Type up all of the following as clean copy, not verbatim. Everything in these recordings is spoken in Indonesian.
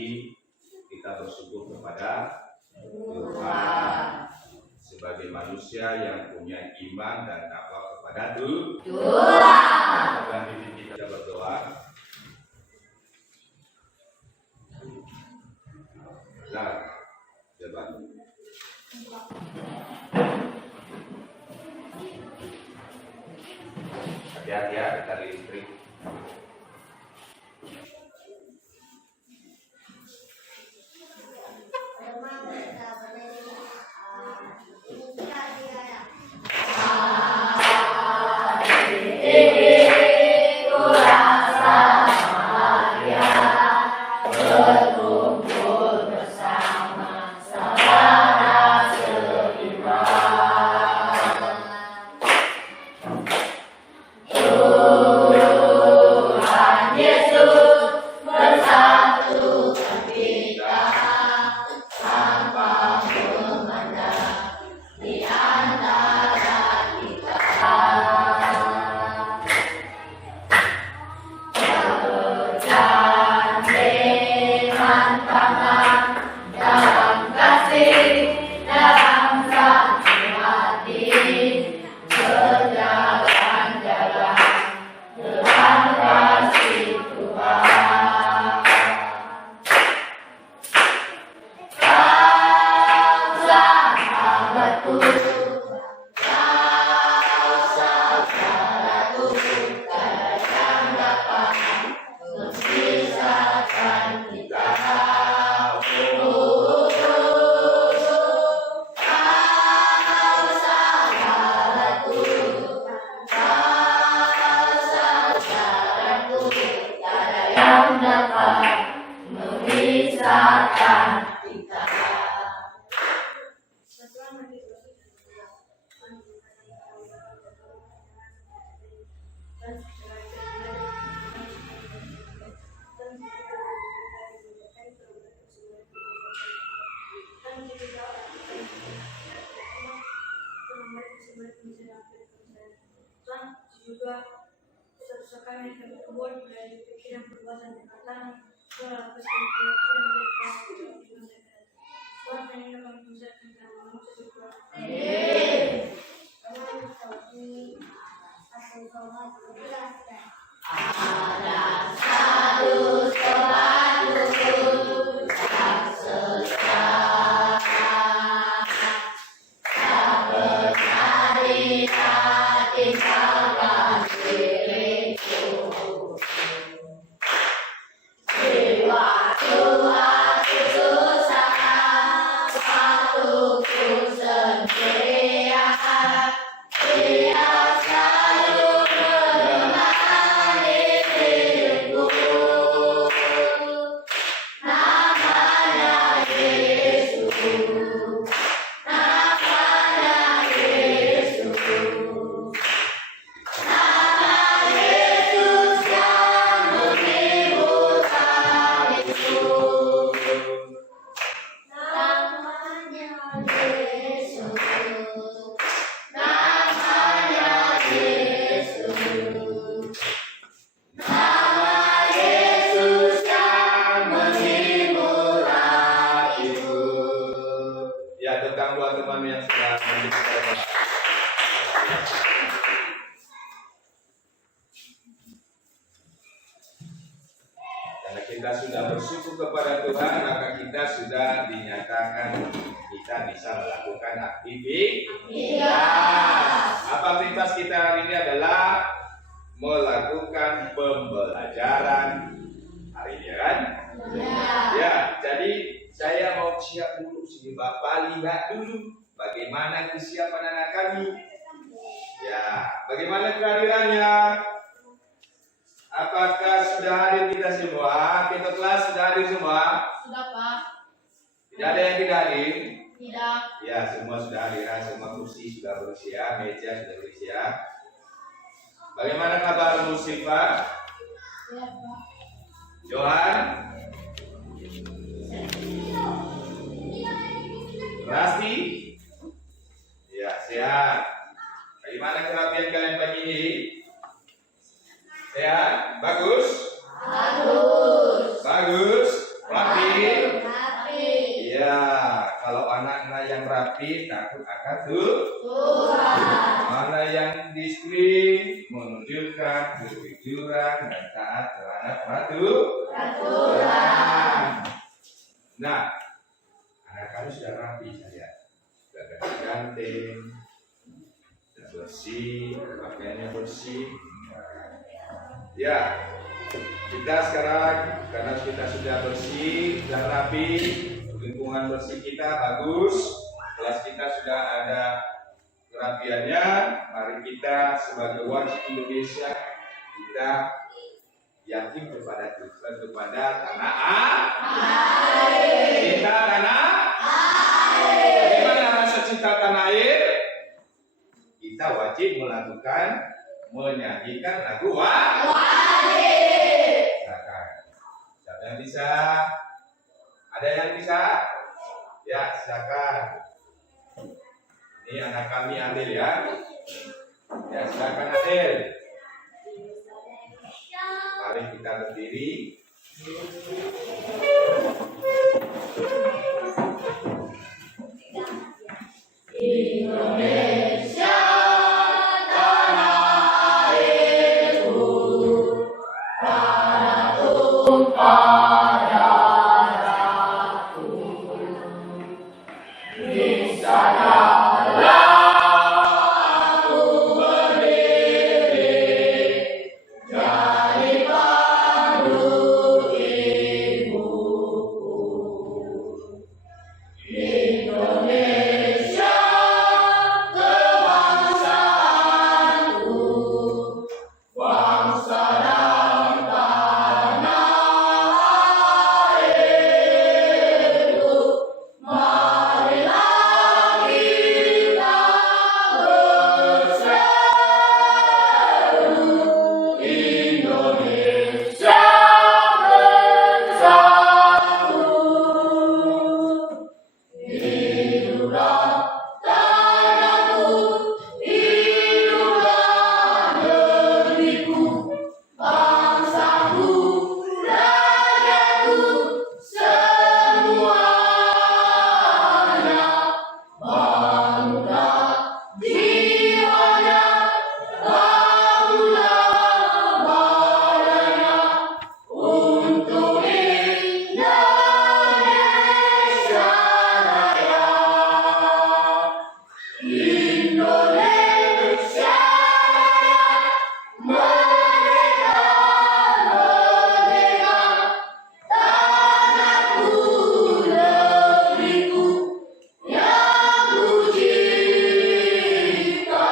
lagi kita bersyukur kepada Tuhan sebagai manusia yang punya iman dan takwa kepada Tuhan. Dan kita berdoa. Nah, coba. Hati-hati ya, cari listrik. Juga usaha-usaha yang kami buat dari pikiran perbuatan dan perkataan telah berkenan mereka Tuhan yang kami mengucapkan nama syukur. Amin. Ada satu Tuhan yang sesat, tak pernah tinggalkan diriku. Di waktu-waktu susah, waktuku sendirian, Dia selalu menemani hidupku. Namanya Yesus, namanya Yesus, nama Yesus yang menghibur hatiku. Namanya Yesus, namanya Yesus, nama Yesus yang menghibur hatiku. Ya, tentang buat teman yang sudah mendengar. Karena kita sudah bersyukur kepada Tuhan, maka kita sudah dinyatakan kita bisa melakukan aktivitas. Apa aktivitas kita hari ini adalah melakukan pembelajaran hari ini, kan? Ya, jadi saya mau siap dulu sini, Bapak lihat dulu bagaimana kesiapan anak kami. Ya, bagaimana kehadirannya? Apakah sudah hadir kita semua? Kita kelas sudah hadir semua? Sudah, Pak. Tidak ada yang tidak hadir? Tidak. Ya, semua sudah hadir. Semua kursi sudah bersia, meja sudah bersia. Bagaimana kabar musik, Pak? Ya, Pak. Johan? Rasti? Ya, sehat. Bagaimana kerapian kalian pagi ini? Sehat? Bagus? Bagus. Bagus? Rapi? tapi takut akan Tuhan. Mana yang disiplin, menunjukkan kejujuran dan taat terhadap peraturan. Nah, anak kami sudah rapi saya, sudah ganti-ganti, sudah bersih, pakaiannya bersih. Ya, kita sekarang karena kita sudah bersih dan rapi, lingkungan bersih kita bagus, kelas kita sudah ada kerapiannya. Mari kita sebagai wajib Indonesia kita yakin kepada Tuhan, kepada tanah air. Cinta tanah air. Bagaimana rasa cinta tanah air? Kita wajib melakukan menyanyikan lagu wajib. Siapa yang bisa? Ada yang bisa? Ya, silakan. Ini anak kami ambil ya. Ya, silakan ambil. Mari kita berdiri. Indonesia tanah airku, tanah tumpah darahku, di sanalah aku berdiri, jadi pandu ibuku. Indonesia kebangsaanku, bangsa dan tanah airku, marilah kita berseru, Indonesia bersatu. Hiduplah tanahku, hiduplah negeriku, bangsaku, rakyatku, semuanya. Bangunlah jiwanya, bangunlah badannya, untuk Indonesia Raya. Indonesia Raya, merdeka, merdeka, tanahku, negeriku, yang ku cinta.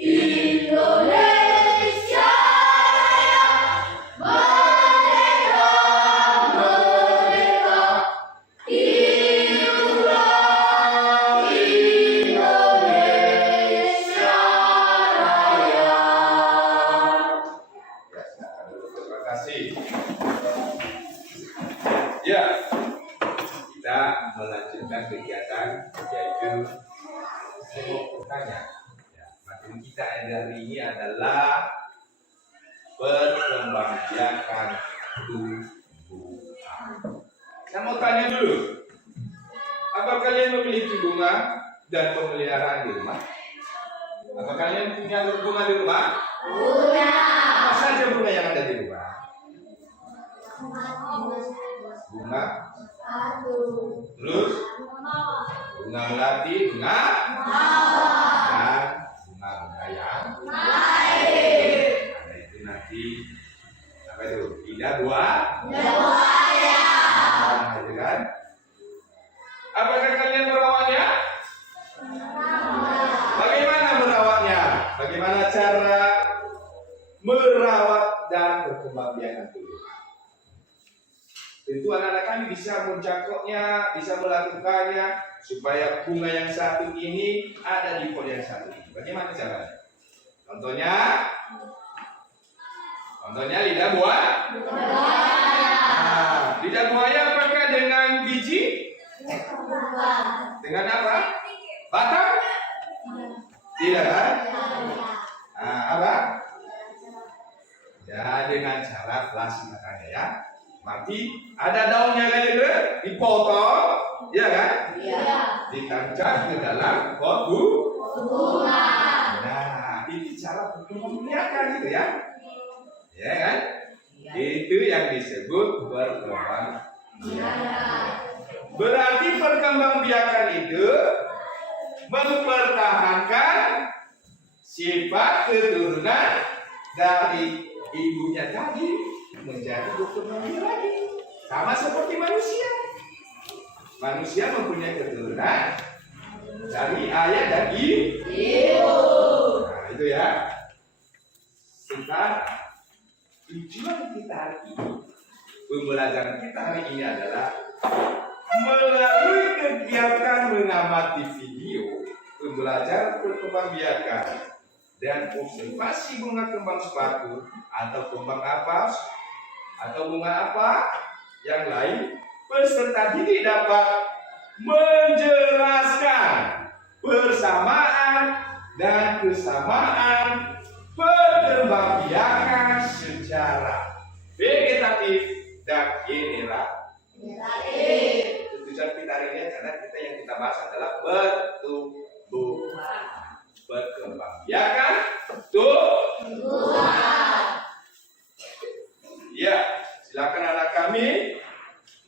Indonesia Raya, merdeka, merdeka, hiduplah Indonesia Raya. Terima kasih. Ya, kita melanjutkan kegiatan yaitu sibuk bertanya. Ya, materi kita hari ini adalah perkembangbiakan tumbuhan. Saya mau tanya dulu, apa kalian memiliki bunga dan pemeliharaan di rumah? Apa kalian punya bunga di rumah? Apa saja bunga yang ada di rumah? Bunga, terus bunga melati, bunga dan bunga yang ada itu nanti apa itu? Lidah buaya. Nah, itu kan? Apakah kalian merawatnya? Bagaimana merawatnya? Bagaimana cara merawat dan berkembangbiakan tumbuhan? Tentu anak-anak kami bisa menjangkaunya, bisa melakukannya supaya bunga yang satu ini ada di pot yang satu ini. Bagaimana caranya? Contohnya lidah buaya. Nah, lidah buaya apakah dengan biji? Dengan apa? Batang? Tidak kan? Nah, apa? Ya, dengan cara plastik makanya ya. Mati ada daunnya kayak gitu, dipotong, ya kan? Iya. ditancap ke dalam pot bunga. Nah, itu cara berkembang biakan gitu ya. Ya kan? Itu yang disebut berkembang biakan. Berarti perkembang biakan itu mempertahankan sifat keturunan dari ibunya tadi menjadi berkembang biak lagi. Sama seperti manusia. Manusia mempunyai keturunan dari ayah dan ibu. Nah, itu ya. Sekarang tujuan kita hari ini, pembelajaran kita hari ini adalah melalui kegiatan mengamati video, pembelajaran perkembangbiakan dan observasi bunga kembang sepatu atau kembang apa atau bunga apa yang lain, peserta didik dapat menjelaskan persamaan dan kesamaan perkembangbiakan secara vegetatif dan generatif. Tujuan kita hari ini karena yang kita bahas adalah pertumbuhan, perkembangbiakan, tumbuhan. Ya, silakan anak kami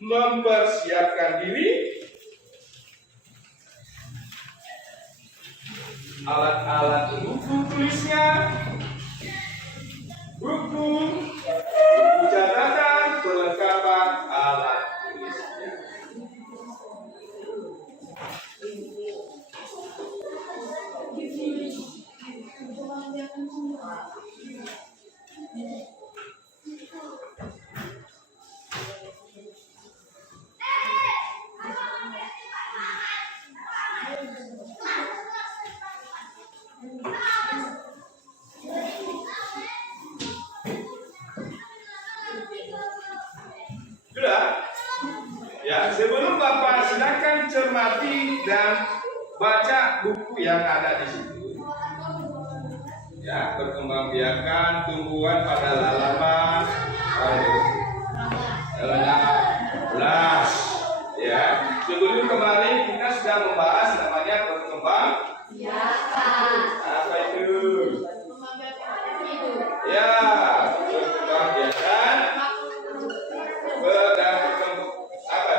mempersiapkan diri. Alat-alat buku tulisnya, buku catatan, perlengkapan alat tulisnya. Sudah? Ya, sebelum Bapak silakan cermati dan baca buku yang ada di situ. Ya, perkembangbiakan tumbuhan pada halaman 16. Ya, sebelum kemarin kita sudah membahas namanya perkembangbiakan. Apa itu? Ya, perkembangbiakan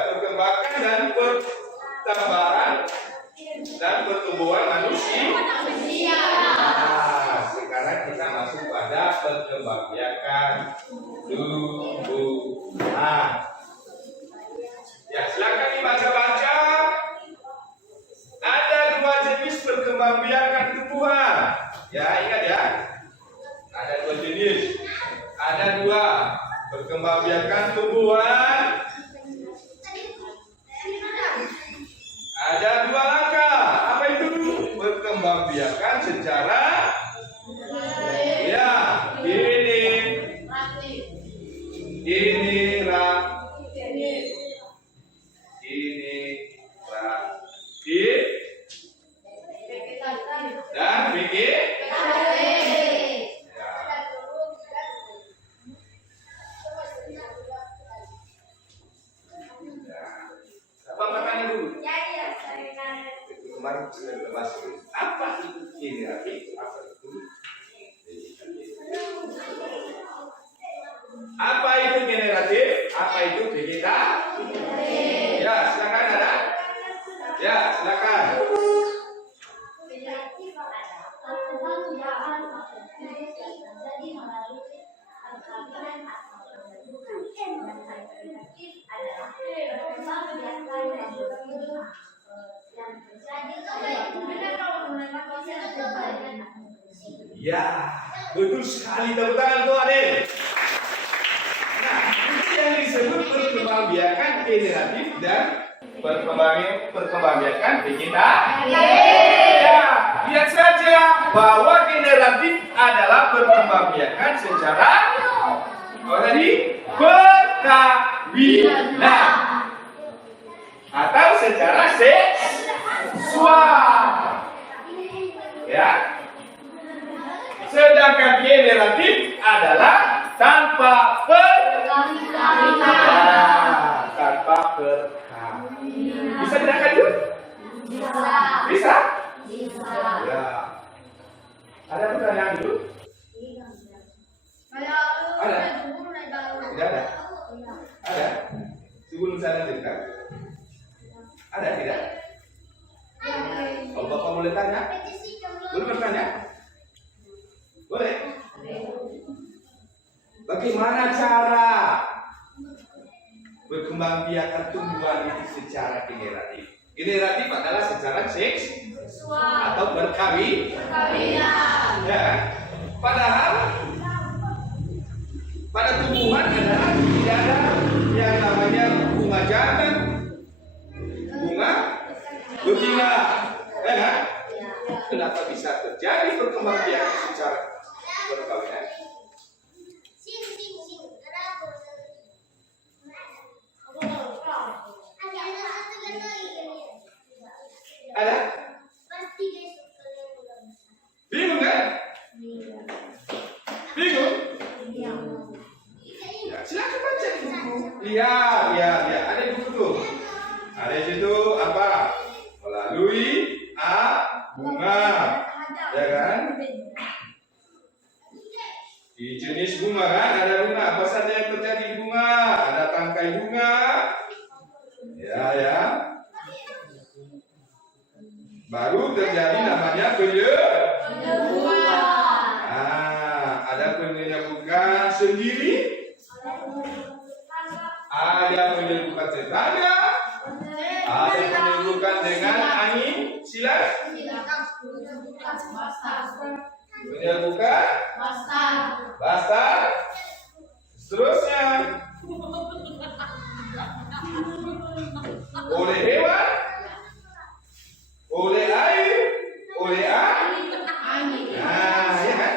perkembangan dan pertambahan dan pertumbuhan manusia. Nah, sekarang kita masuk pada perkembangbiakan tumbuhan. Ya, silakan dibaca-baca. Ada 2 jenis perkembangbiakan tumbuhan. Ya, ingat ya. Ada 2 jenis. Ada 2 perkembangbiakan tumbuhan. Ada 2 langkah. Apa itu? Perkembangbiakan secara ya, dan apa makanya dulu? Kemarin sudah lepas. Apa itu generatif? Apa itu? Apa itu generatif? Apa itu vegetatif? Ya, silakan ada. Ya, silakan. Ya, betul sekali, tepuk tangan tuh adik. Nah, itu yang disebut perkembangbiakan generatif dan perkembangbiakan vegetatif. Ya, lihat saja bahwa generatif adalah perkembangbiakan secara perkawinan atau secara seksual. Ya. Sedangkan generatif adalah tanpa perkawinan. Tanpa perkawinan. Bisa bedakan dulu? bisa? Bisa. Ya. Ada pertanyaan dulu? Ada? Tidak ada? Ada? Sebelum saya lanjutkan. Ada tidak? Kalau Bapak boleh tanya? Boleh bertanya? Boleh? Bagaimana cara berkembang biakan tumbuhan itu secara generatif? Generatif adalah secara seks atau berkawin. Ya. Padahal pada tumbuhan adalah tidak ada yang namanya bunga jantan, bunga betina, ya kan? Kenapa bisa terjadi perkembang biakan secara perkawinan? Ada? Bingung kan? Bingung? Ya, silakan baca di buku. Lihat, ada di buku tuh. Ada di situ apa? Melalui bunga, ya kan? Di jenis bunga kan ada bunga. Apa saja yang terjadi di bunga? Ada tangkai bunga, ya. Baru terjadi namanya penyebukan. Ada penyebukan sendiri, ada penyebukan tetangga, ada penyebukan dengan angin silat, penyebukan bastar, seterusnya oleh hewan, oleh air, oleh angin. Ya kan?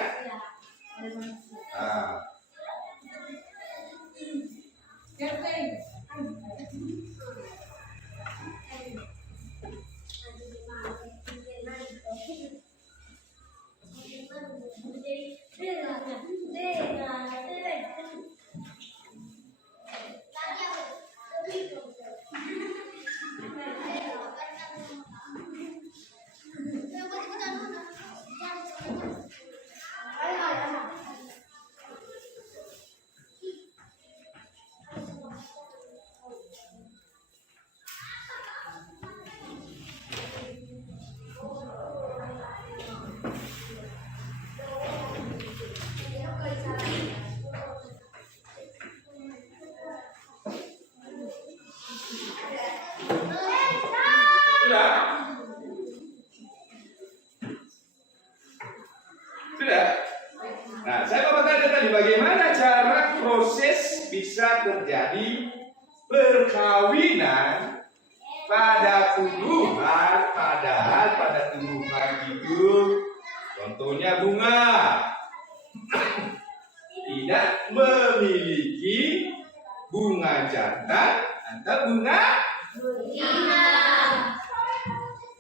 Sudah? Nah, saya mau bertanya tadi bagaimana cara proses bisa terjadi perkawinan pada tumbuhan, padahal pada tumbuhan itu contohnya bunga tidak memiliki bunga jantan atau bunga betina.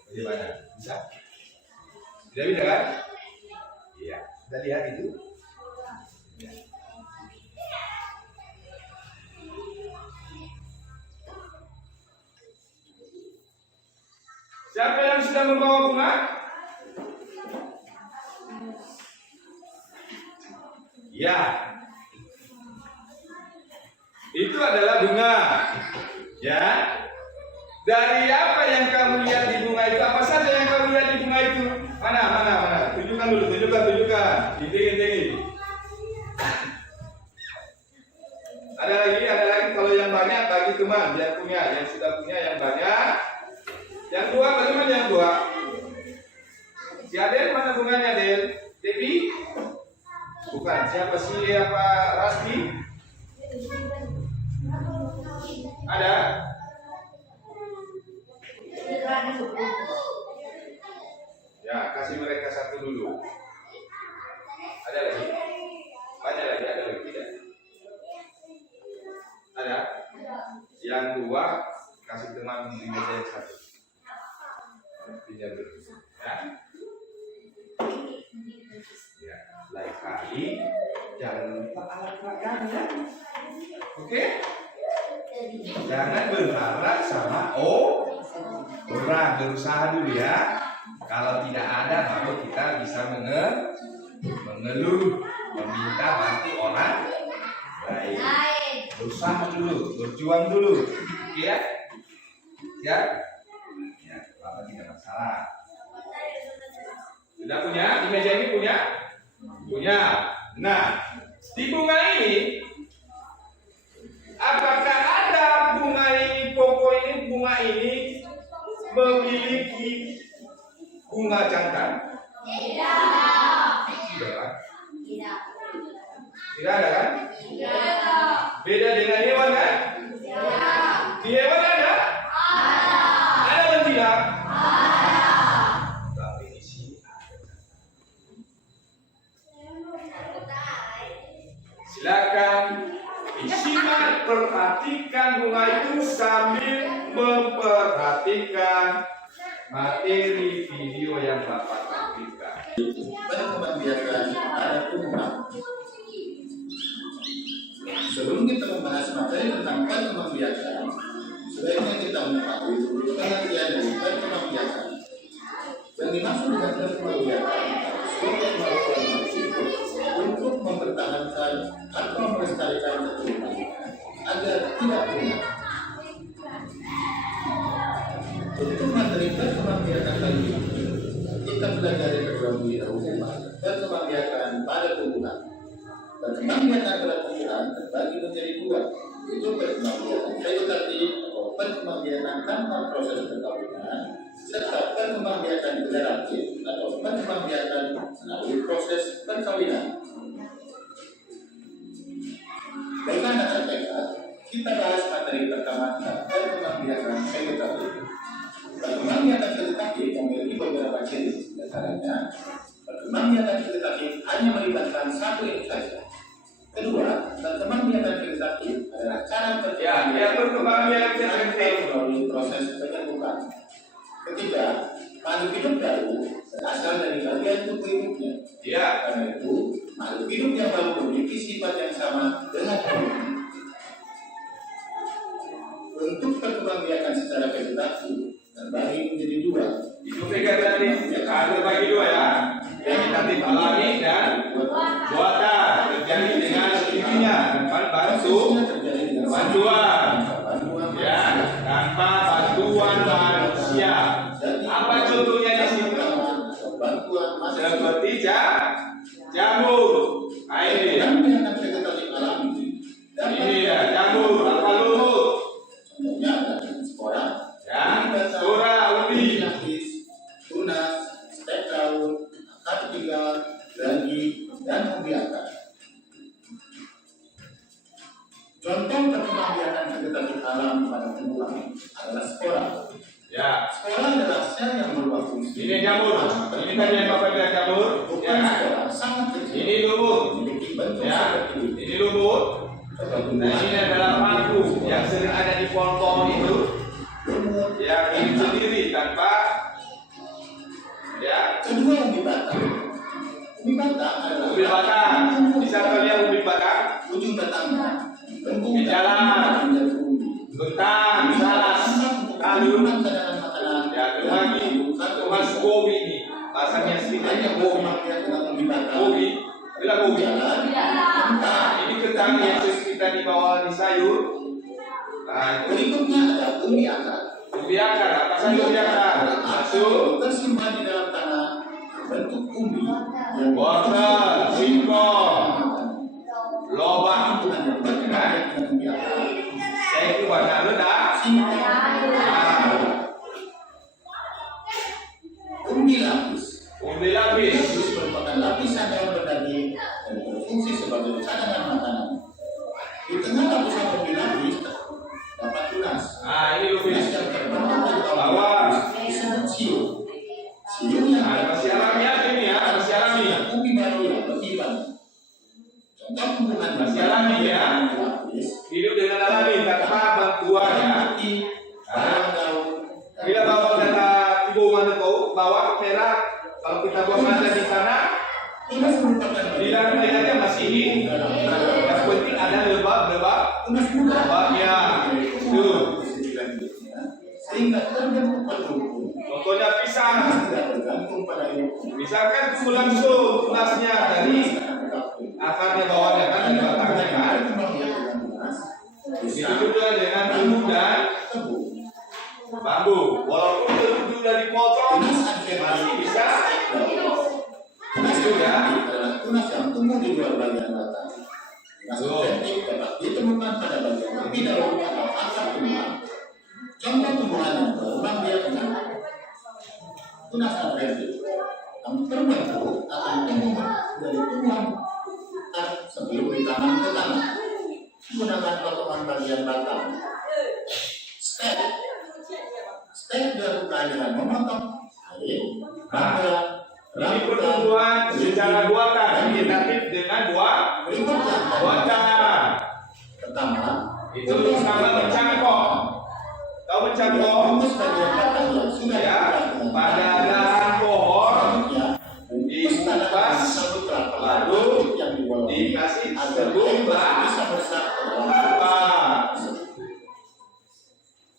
Bagaimana? Bisa? Tidak bisa kan? Iya. Kita lihat itu. Ya. Siapa yang sudah membawa bunga? Ya. Itu adalah bunga. Ya. Dari apa yang kamu lihat di bunga itu? Apa saja yang kamu lihat di bunga itu? Mana? Tunjukkan dulu, tunjukkan. Tinggi. Ada lagi. Kalau yang banyak bagi teman yang sudah punya yang banyak. Yang dua, bagaimana yang dua? Si Adel mana bunganya, Adel? Devi? Bukan. Siapa sih? Apa Rasti? Ada? Ya, kasih mereka satu dulu. Ada lagi? Banyak lagi, ada lagi tidak? Ada? Yang dua kasih teman di meja yang satu. Pinjam dulu. Ya, lain kali jangan lupa alat makannya. Oke? Jangan berharap sama orang, berusaha dulu ya. Kalau tidak ada, baru kita bisa mengeluh, meminta bantu orang lain. Berusaha dulu, berjuang dulu, ya. Ya, ya, Bapak tidak masalah. Sudah punya? Di meja ini punya? Punya. Nah, di bunga ini, apakah ada bunga ini, pokok ini, bunga ini memiliki bunga jantan? Tidak kan? Tidak ada kan? Beda dengan hewan kan? Di hewan ada? Ada atau tidak? Tapi di sini ada. Silakan disimak, perhatikan bunga itu sambil memperhatikan materi video yang Bapak tampilkan. Perkembangbiakan ada tumbuhan. Sebelum kita membahas materi tentang perkembangbiakan, sebaiknya kita mengetahui dulu pengertian dari perkembangbiakan. Yang dimaksud dengan perkembangbiakan suatu kemampuan manusia untuk mempertahankan atau melestarikan keturunan agar tidak punah. Untuk materi perkembangbiakan kali ini, kita belajar terlebih dahulu perkembangbiakan pada tumbuhan. Perkembangbiakan pada tumbuhan terbagi menjadi dua, yaitu perkembangbiakan vegetatif atau perkembangbiakan tanpa proses perkawinan, serta perkembangbiakan generatif atau perkembangbiakan melalui proses perkawinan. Baiklah anak TK, kita bahas materi pertama tentang perkembangbiakan vegetatif. Perkembangbiakan vegetatif memiliki beberapa ciri, diantaranya perkembangbiakan vegetatif hanya melibatkan satu induk saja. Kedua, perkembangbiakan vegetatif adalah cara perkembangbiakan vegetatif melalui proses penyembuhan. Ketiga, makhluk hidup baru berasal dari bagian tubuh hidupnya. Karena itu, makhluk hidup yang baru memiliki sifat yang sama dengan hidupnya. Untuk perkembangbiakan secara vegetatif terbagi menjadi dua. Itu vegetatif terbagi dua ya. Vegetatif alami dan buatan, terjadi dengan sendirinya tanpa bantuan, ya, tanpa bantuan manusia. Apa contohnya di sini? Seperti jamur. Ini ya jamur, apa lumut? Contohnya ada spora, spora, ubi, tunas, stek daun, akar tiga, lagi, dan ubi akar. Contoh perkembangbiakan vegetatif alam pada tumbuhan adalah spora. Ya. Spora adalah sel yang berubah fungsi. Ini jamur. Ini kan yang Bapak bilang jamur. Bukan spora, sangat kecil. Ini lumut. Memiliki bentuk Ya. seperti ini. Ini lumut. Nah, ini adalah paku yang sering ada di pohon-pohon itu. Ya, ini sendiri tanpa. Ya. Kedua, ubi batang. Ubi batang adalah Ubi batang. Bisa kalian ubi batang? ujung batangnya. Ubi jalan. Bentang, salas, kalung. Ya, lagi. Mas gobi ini. Bahasanya sedikitnya gobi. Gobi. Bila gobi. Nah, ini kentang yang sering kita dibawa di sayur. Nah, itu Berikutnya ada ubi akar. ubi akar. Apa saja ubi akar? Masuk. Tersimpan di dalam tanah bentuk ubi yang Wortel, singkong, lobak. hanya berkembang dengan ubi akar. Saya itu warna rendah. Ubi lapis. Ubi lapis. Lapis merupakan lapisan daun berdaging dan berfungsi sebagai cadangan makanan. Di tengah lapisan ubi lapis dapat tunas. Nah, ini Tunas lupis. yang terbentuk dari Bawah. disebut siu. Siu yang Nah, masih alami ya ini ya, masih alami. ubi baru yang lebih banyak. Contoh tumbuhan Masih alami ya. lapis. Hidup dengan alami tanpa bantuan ya. Bila bawang data ibu mana tahu bawang merah, kalau kita buang ada di sana, bila kelihatannya masih ini. Yang penting ada lebabnya. Tuh. Sehingga terbentuk peluru. Contohnya pisang. Tidak tergantung Gas otentik dapat ditemukan pada bagian tepi daun atau akar tumbuhan. Contoh tumbuhan yang berkembang biak dengan tunasan reaktif yang terbentuk akan tumbuh dari tumbuhan sebelum ditanam ke tanah menggunakan potongan bagian batang. Stek dilakukan dengan memotong air, Ini pertumbuhan secara buatan, vegetatif dengan buatan. Pertama, Itu sama mencangkok. Tahu mencangkok? membungkus bagian batang yang sudah Ya, dibuat pada dahan pohon dibungkus lalu yang dibolong dikasih agar sejumlah bisa meresap ke dalam apa?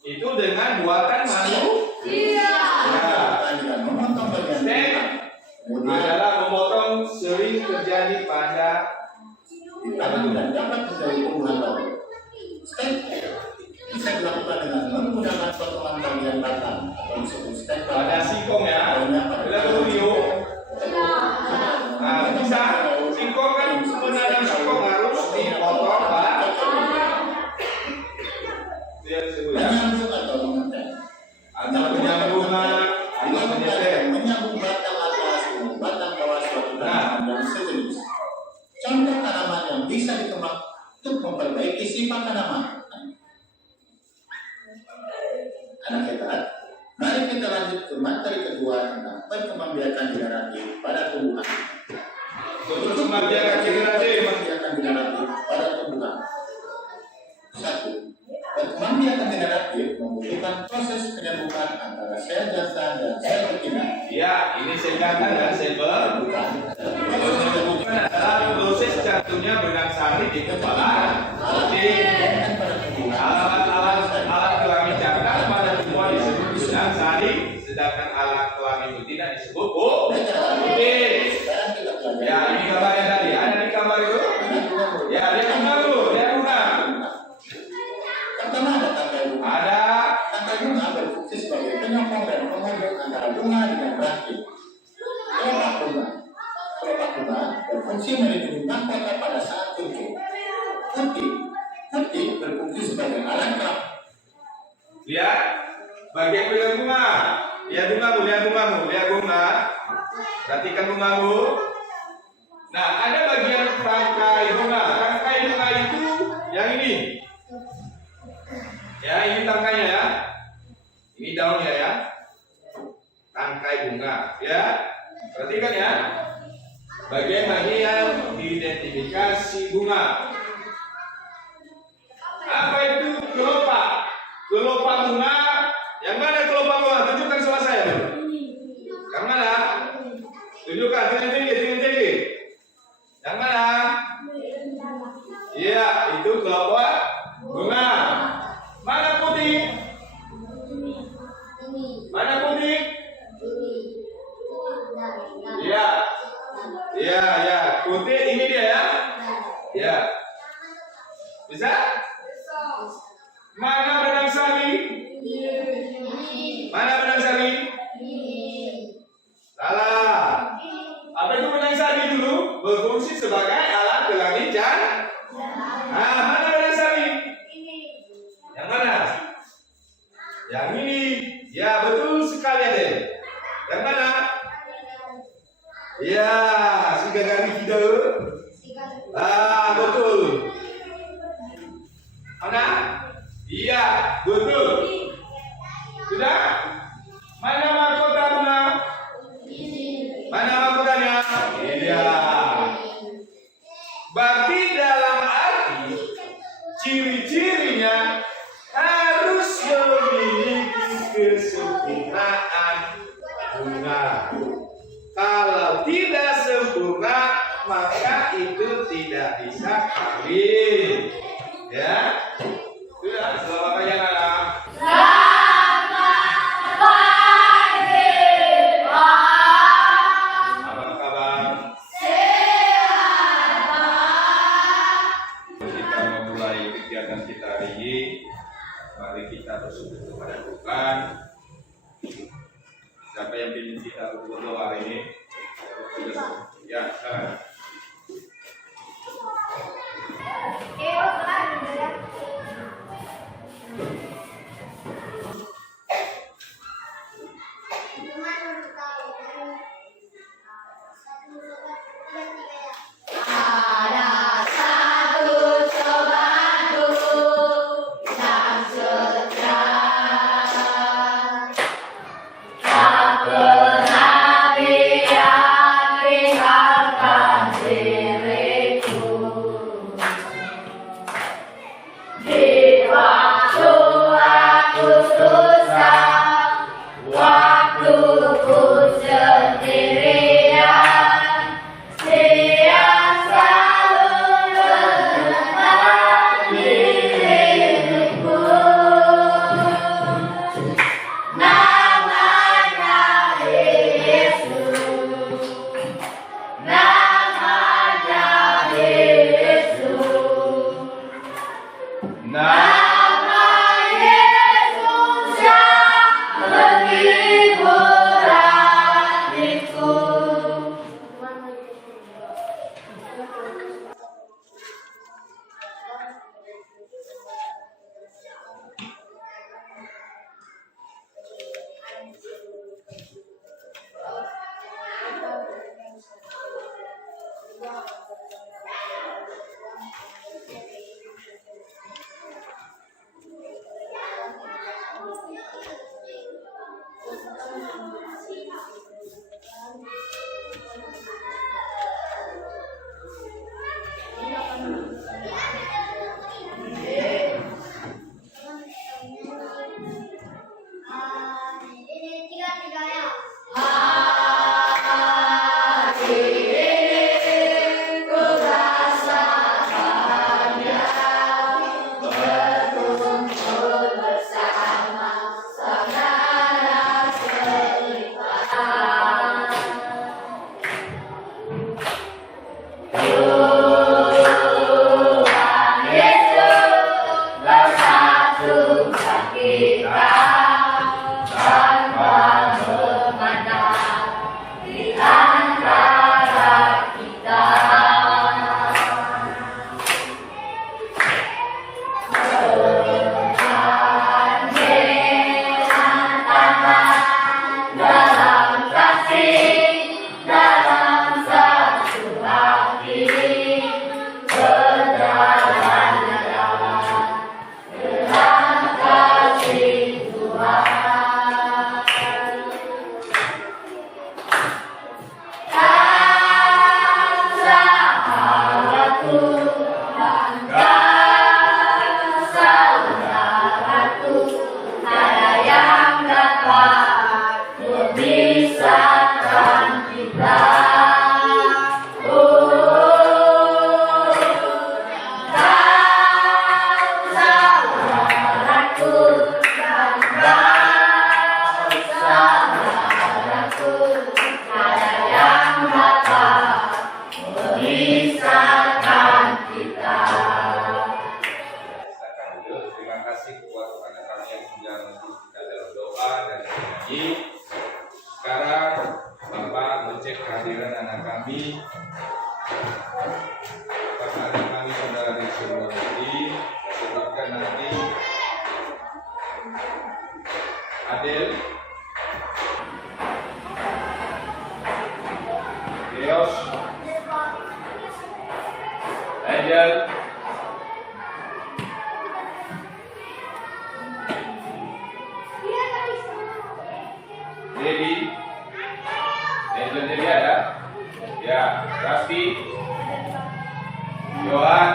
Itu dengan buatan manusia. dengan memotong bagian Stek kemudian adalah memotong sering terjadi pada ditanam dan dapat menjadi tumbuhan baru. Stek bisa dilakukan dengan menggunakan potongan bagian batang atau disebut stek pada singkong ya. Bila kurio. Nah, bisa singkong kan menanam singkong harus dipotong Pak. Itu yang disebut ya. menyambung atau mengetek. Ada penyambungan, ada menyetek. Menyambung batang atas dengan batang bawah suatu Nah. tanaman yang sejenis. Contoh tanaman yang bisa dikembang untuk memperbaiki sifat tanaman. Anak hebat, mari kita lanjut ke materi kedua tentang perkembangbiakan generatif pada tumbuhan. Perkembangbiakan generatif. Perkembangbiakan generatif pada tumbuhan. 1. Perkembangbiakan generatif membutuhkan proses penyambungan antara sel jantan dan sel betina. Ya, ini sel jantan dan sel Bukan. Bukan adalah proses jatuhnya benang sari di kepala. Jadi alat kelamin jantan pada tumbuhan disebut benang sari, sedangkan alat kelamin betina disebut putih. Sekarang kita pelajari. Ya, ini gambarnya tadi. Ada di gambar itu? Ya, lihat bunga dulu, lihat bunga. Pertama ada tangkai bunga. Ada. Tangkai bunga berfungsi sebagai penyokong dan penghubung antara bunga dengan ranting. Kelopak bunga berfungsi melindungi mahkota pada saat tumbuh. Putih berfungsi sebagai alat kerak. Lihat bagian pegang bunga. Lihat bungamu, lihat bungamu, lihat bunga. Perhatikan bungamu. Nah, ada bagian tangkai bunga. Tangkai bunga itu yang ini. Ya, ini tangkainya ya. Ini daunnya ya. Tangkai bunga, ya. Perhatikan ya. Bagian bagian identifikasi bunga. Apa itu kelopak? Kelopak bunga. Yang mana kelopak bunga? Tunjukkan sama saya dulu. Yang mana? Tunjukkan, tinggi. Yang mana? Iya, itu kelopak bunga. Mana putih? Mana putih? Iya. Iya. Putih ini dia ya. Ya. Bisa? Mana benang sari? Mana benang sari? Salah. Apa itu benang sari dulu? Berfungsi sebagai alat kelamin jantan. Nah, mana benang sari? Yang mana? Yang ini. Ya, betul sekali Adel. Yang mana? Ya, si gagari kita. Ah, betul. Mana? Iya, betul. Sudah? Mana mahkota bunga? Mana mahkotanya? Iya. Berarti dalam arti ciri-cirinya harus memiliki kesempurnaan bunga. Kalau tidak sempurna, maka itu tidak bisa kawin. Ya, sudah. Selamat pagi anak-anak. Apa kabar? Kita memulai kegiatan kita hari ini. Mari kita bersyukur kepada Tuhan. Siapa yang ingin kita berdoa hari ini? Ya, sekarang. saudaraku, tiada yang dapat memisahkan kita. Terima kasih buat anak-anak yang sudah mengikuti dalam doa dan menyanyi. Sekarang Bapak mengecek kehadiran anak kami. Apakah anak kami sudah ada semua tadi? Sebutkan nanti. Adel, Deos, Angel, Devi, Angel Devi ada? Ya, Rasti, Johan,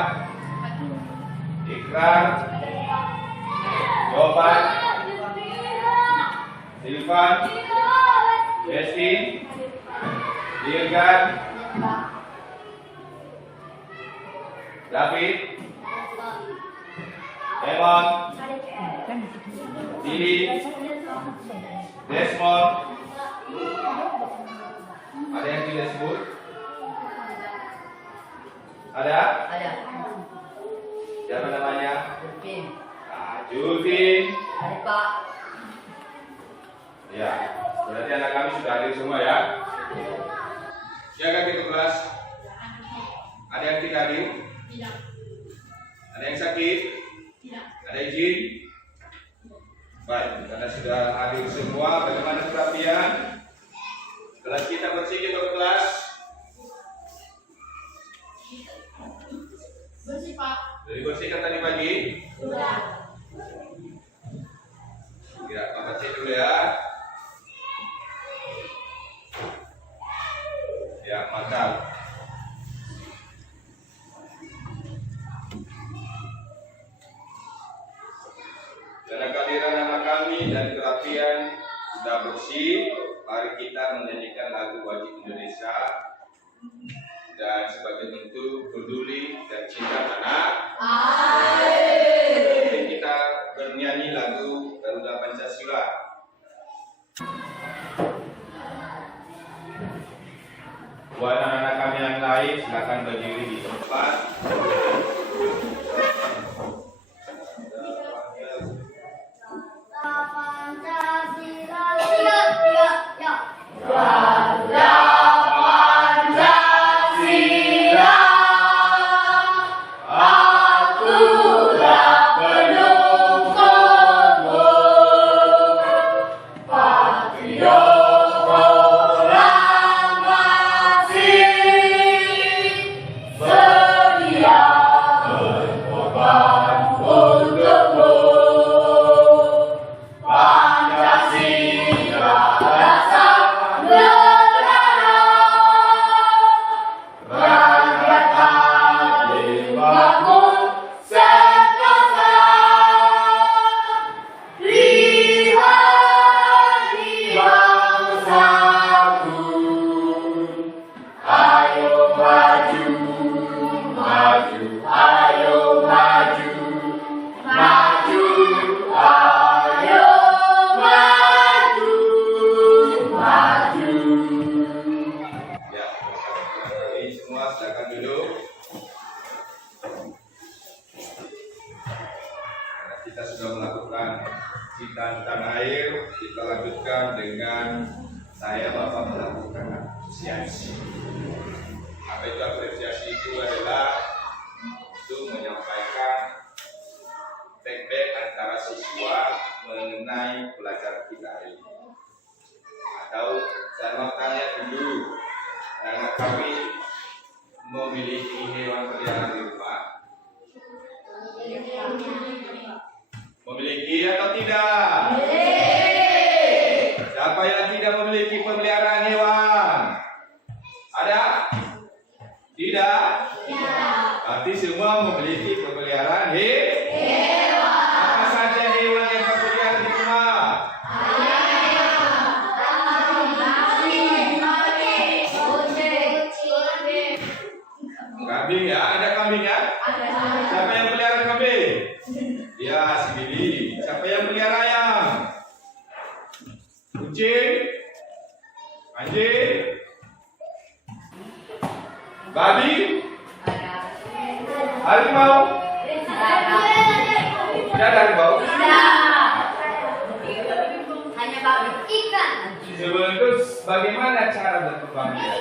Ikrar, Jovan, Silvan, Justin, Dirgan, David, Emon, Dili, Desmond. Ada yang tidak sebut? Ada? Ada. Siapa namanya? Mungkin. Julvin. Ada Pak. Ya, berarti anak kami sudah hadir semua ya. Siapa gitu kelas? Ada yang tidak hadir? Tidak. Ada yang sakit? Tidak. Ada izin? Baik, karena sudah hadir semua, bagaimana perapian? Kelas kita bersih gitu kelas? Bersih Pak. Jadi bersihkan tadi pagi? Sudah. Ya, Bapak cek dulu ya. Ya, mantap. Karena kehadiran anak kami dan kerapian sudah bersih, mari kita menyanyikan lagu wajib Indonesia dan sebagai bentuk peduli dan cinta anak. Mari kita bernyanyi lagu Garuda Pancasila. Buat anak-anak kami yang lain, silakan berdiri di tempat. Garuda Pancasila, akulah pendukungmu, patriot proklamasi, sedia berkorban untukmu. Pancasila dasar negara, rakyat adil makmur sentosa. Lihat di bangsaku, ayo maju, maju, ayo maju, maju, ayo maju, maju. Ya, kali semua silakan duduk. Karena kita sudah melakukan cinta tanah air, kita lanjutkan dengan saya Bapak melakukan apresiasi. Apa itu apresiasi? Itu adalah untuk menyampaikan feedback antara siswa mengenai pelajaran kita hari ini. Atau saya mau tanya dulu, anak kami memiliki hewan peliharaan di rumah? Memiliki atau tidak? Siapa yang tidak memiliki pemeliharaan hewan? Ada? Tidak? Berarti semua memiliki memiliki pemeliharaan hewan. Apa saja hewan yang kau pelihara di rumah? Kambing ya, ada kambing ya? Siapa yang pelihara kambing? Ya, si Bibi. Siapa yang pelihara ayam? Kucing? Anjing? Babi? Harimau? Tidak ada harimau? Hanya babi ikan. Sebelum itu, bagaimana cara berkembang biak?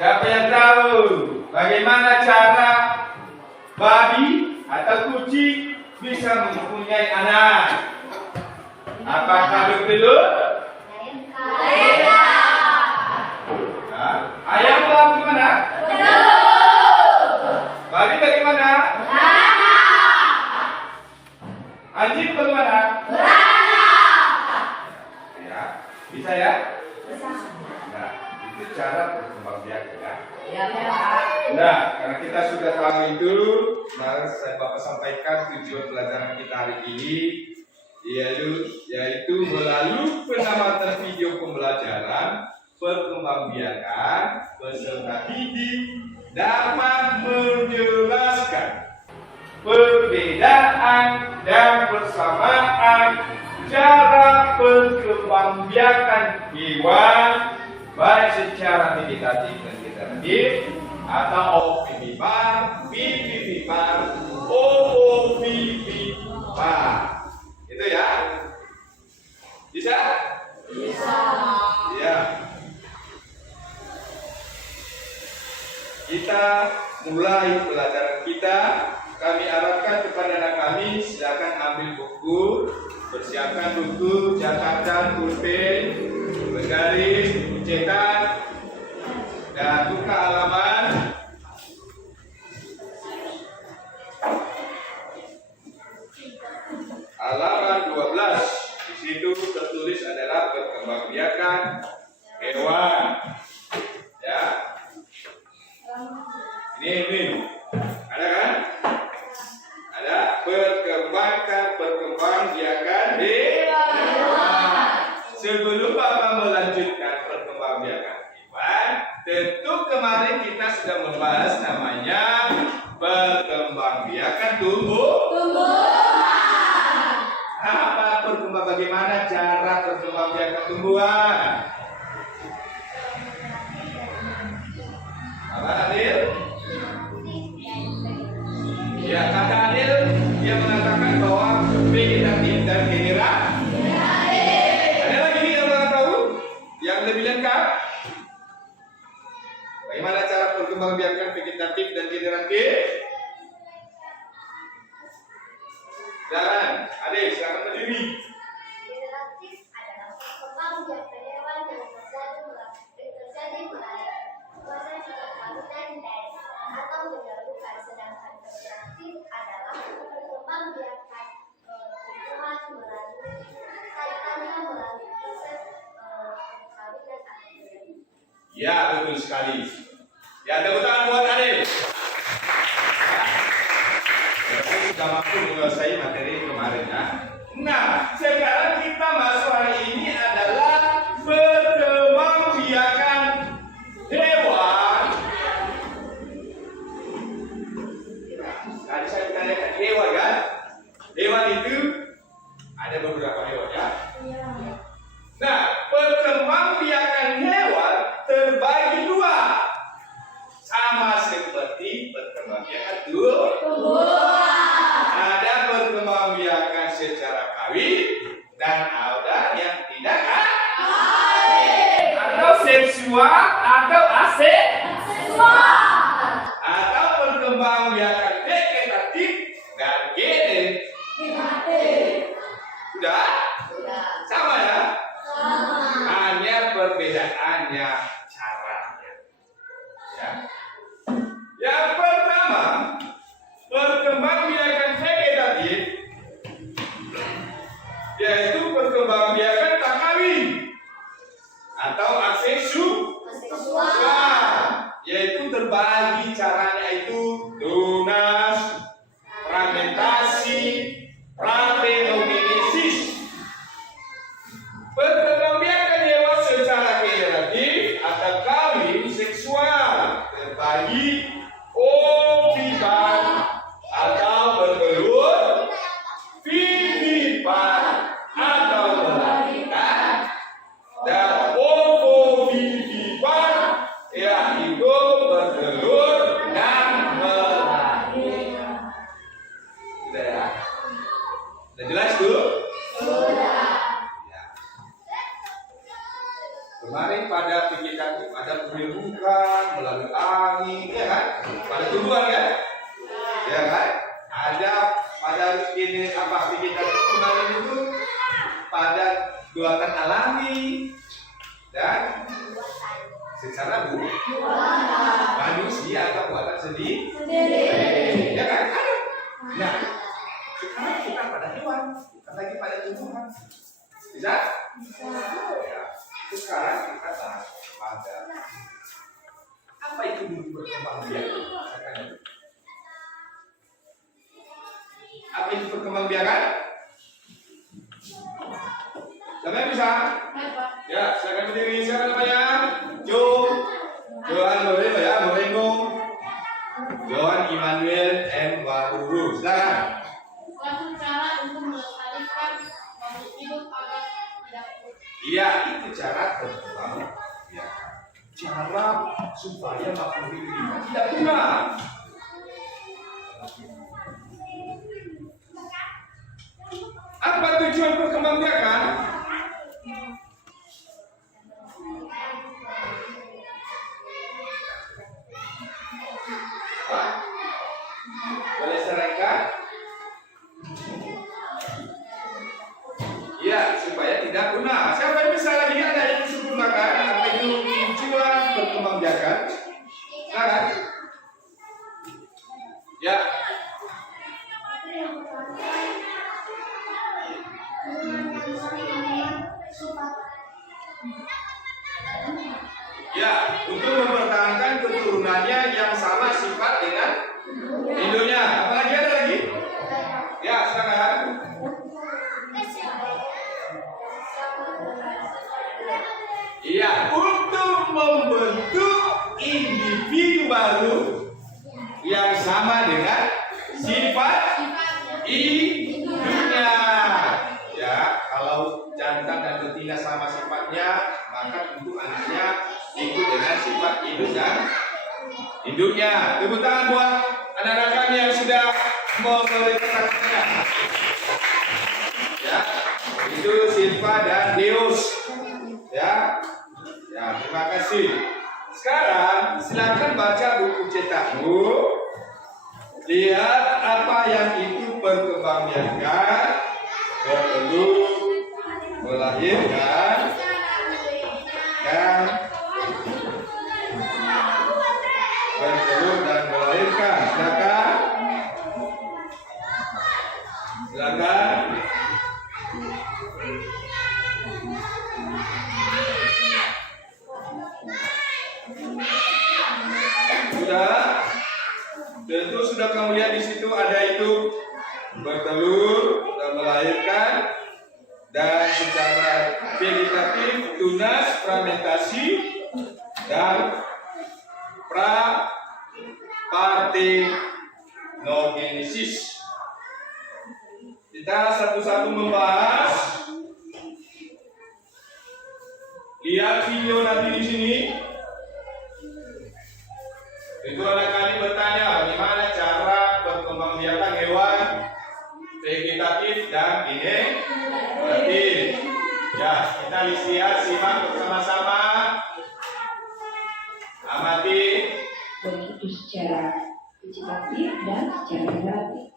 Siapa yang tahu bagaimana cara babi atau kucing bisa mempunyai anak? Apakah betul? Nah, ayam bagaimana? Babi bagaimana? Anjing bagaimana? Ya, bisa ya? Nah, itu cara berkembang biak ya. Nah, karena kita sudah tahu itu, mari saya Bapak sampaikan tujuan pelajaran kita hari ini, yaitu melalui pengamatan video pembelajaran perkembangbiakan peserta didik dapat menjelaskan perbedaan dan persamaan cara perkembangbiakan hewan baik secara vegetatif dan generatif atau ovivipar, vivipar, ovovivipar. Itu ya? Bisa? Bisa. Ya. Kita mulai pelajaran kita. Kami arahkan kepada anak kami, silakan ambil buku, persiapkan buku, catatan, pulpen, bergaris, cetak, dan buka halaman. Halaman 12. Di situ tertulis adalah perkembangbiakan hewan. Ya. Ini. Ada kan? Ada perkembangbiakan hewan. Sebelum Bapak melanjutkan perkembangbiakan hewan, tentu kemarin kita sudah membahas namanya perkembangbiakan tumbuhan. Bagaimana cara perkembangbiakan tumbuhan? Apa Adil? Ya, kata Adil dia mengatakan bahwa vegetatif dan generatif. Ada lagi yang mau tahu yang lebih lengkap? Bagaimana cara perkembangbiakan vegetatif dan generatif? Dan Adil, silakan berdiri. Generatif adalah perkembangbiakan hewan yang terjadi melalui proses perkawinan dan atau penyeludupan, sedangkan generatif adalah perkembangbiakan tumbuhan melalui kaitannya melalui proses perkawinan atau penyeludupan. Ya, betul sekali. Ya, tepuk tangan buat Adil. Saya sudah mampu menguasai materi kemarin ya. Nah, sekarang kita masuk hari ini adalah perkembangbiakan hewan. Tadi saya tanyakan hewan kan? Hewan itu ada beberapa hewan ya. Nah, perkembangbiakan hewan terbagi dua, sama seperti perkembangbiakan tumbuhan. Ada perkembangbiakan secara kawin dan ada yang tidak kawin, atau seksual atau aseksual, atau perkembangbiakan vegetatif dan generatif. Sudah? Sama ya? Hanya perbedaannya caranya. Ya. Yang pertama, perkembangbiakan vegetatif yaitu perkembangbiakan tak kawin atau aseksual. yaitu tunas, fragmentasi, partenogenesis. Perkembangbiakan hewan secara generatif atau kawin seksual terbagi ovipar atau bertelur, vivipar atau melahirkan, dan ovovivipar yaitu bertelur dan melahirkan. Sudah ya? Sudah jelas tuh? Kemarin pada vegetatif ada pembentukan melalui angin, ya kan? Pada tumbuhan kan? Ya kan? Ada pada ini apa vegetatif kemarin itu pada buatan alami dan secara manusia atau buatan sendiri. Ya kan? Nah, sekarang kita pada hewan, bukan lagi pada tumbuhan. Bisa? Ya. Sekarang kita bahas pada apa itu dulu perkembangbiakan? Apa itu perkembangbiakan? Siapa yang bisa? Ya, silakan berdiri. Siapa namanya? Johan Moreno ya, Moreno. Johan Immanuel M. Waruru. Silakan. Suatu cara untuk melestarikan makhluk hidup agar tidak punah. Iya, itu cara berkembang ya. Cara supaya makhluk hidup kita tidak punah. Apa tujuan perkembangbiakan? Boleh sarankan? Ya, supaya tidak punah. Siapa yang bisa lagi ada yang disempurnakan? Apa itu tujuan perkembangbiakan? Silakan. Ya. Ya, untuk mempertahankan keturunannya yang sama sifat dengan induknya. Apalagi ada lagi? Ya, silakan. Iya, untuk membentuk individu baru yang sama dengan sifat induknya. Ya, kalau jantan dan betina sama sifatnya, maka untuk anaknya ikut dengan sifat induk dan induknya. Tepuk tangan buat anak-anak kami yang sudah memeriksakannya. Ya, itu Silva dan Deus. Ya, ya, terima kasih. Sekarang silakan baca buku cetakmu. Lihat apa yang itu perkembangbiakan, bertelur, melahirkan, dan bertelur dan melahirkan. Silakan. Silakan. Sudah, tentu sudah kamu lihat di situ ada itu bertelur dan melahirkan, dan secara vegetatif tunas, fragmentasi, dan partenogenesis. Kita satu-satu membahas. Lihat video nanti di sini. Itu anak kami bertanya bagaimana cara perkembangbiakan hewan vegetatif dan generatif. Ya, kita lihat, simak bersama-sama. Amati. Baik itu secara vegetatif dan secara generatif.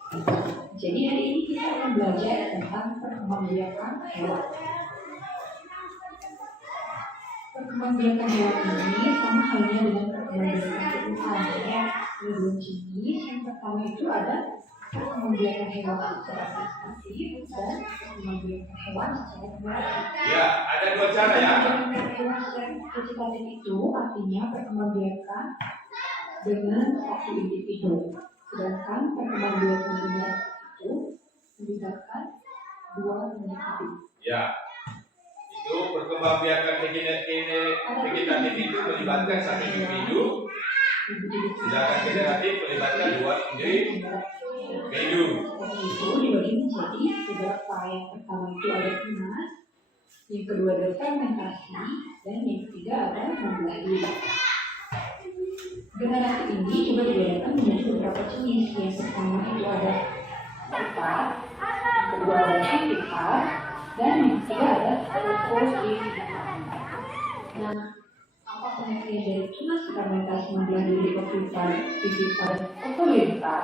Jadi hari ini kita akan belajar tentang perkembangbiakan hewan. Perkembangbiakan hewan ini sama halnya dengan perkembangbiakan tumbuhan. Ya, ada dua jenis. Yang pertama itu ada perkembangbiakan hewan secara vegetatif dan perkembangbiakan hewan secara generatif. Ya, ada dua cara ya. Perkembangbiakan hewan secara vegetatif itu artinya perkembangbiakan dengan satu individu. Sedangkan perkembangbiakan generasi itu melibatkan dua individu. Ya, itu perkembangbiakan vegetatif itu melibatkan satu individu, sedangkan generatif melibatkan dua individu. Dan itu dibagi menjadi beberapa. Yang pertama itu ada tunas, yang kedua ada fermentasi, dan yang ketiga ada membelah diri. Generasi ini juga dibedakan menjadi beberapa jenis. Yang pertama itu ada sifat, yang kedua ada sifat, dan yang ketiga ada kosisifikat. Nah, apa pengertian dari tunas, fermentasi, membelah diri, sifat, dan kosisifikat?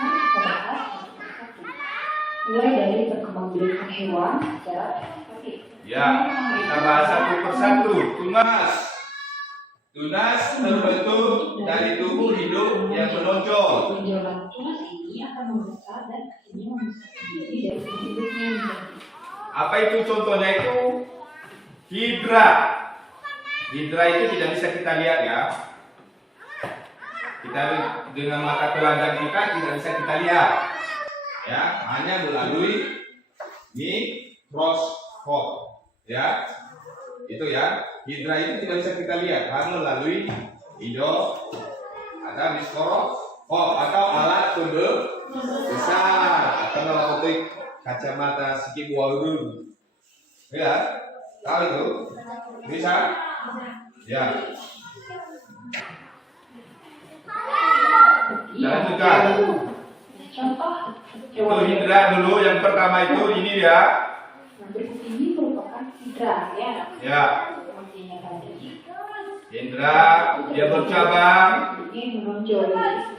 Mari kita bahas satu persatu. Mulai dari perkembangbiakan hewan secara vegetatif. Ya, kita bahas satu persatu. Tunas. Tunas terbentuk dari tubuh hidup yang menonjol. Penjualan tunas ini akan membesar dan akhirnya membesar sendiri dari hidupnya menjadi. Apa itu contohnya itu? Hidra. Hidra itu tidak bisa kita lihat ya. Kita dengan mata telanjang kita tidak bisa kita lihat. Ya, hanya melalui mikroskop. Ya. Itu ya. Hidra itu tidak bisa kita lihat hanya melalui ada mikroskop atau alat besar atau dalam bentuk kacamata segi waru. Ya, tahu itu? Bisa? Ya. Lanjutkan. Contoh Itu hidra dulu yang pertama itu ini ya. Yang berikut ini merupakan hidra ya. Ya. Artinya tadi Hidra dia bercabang. ini menonjol.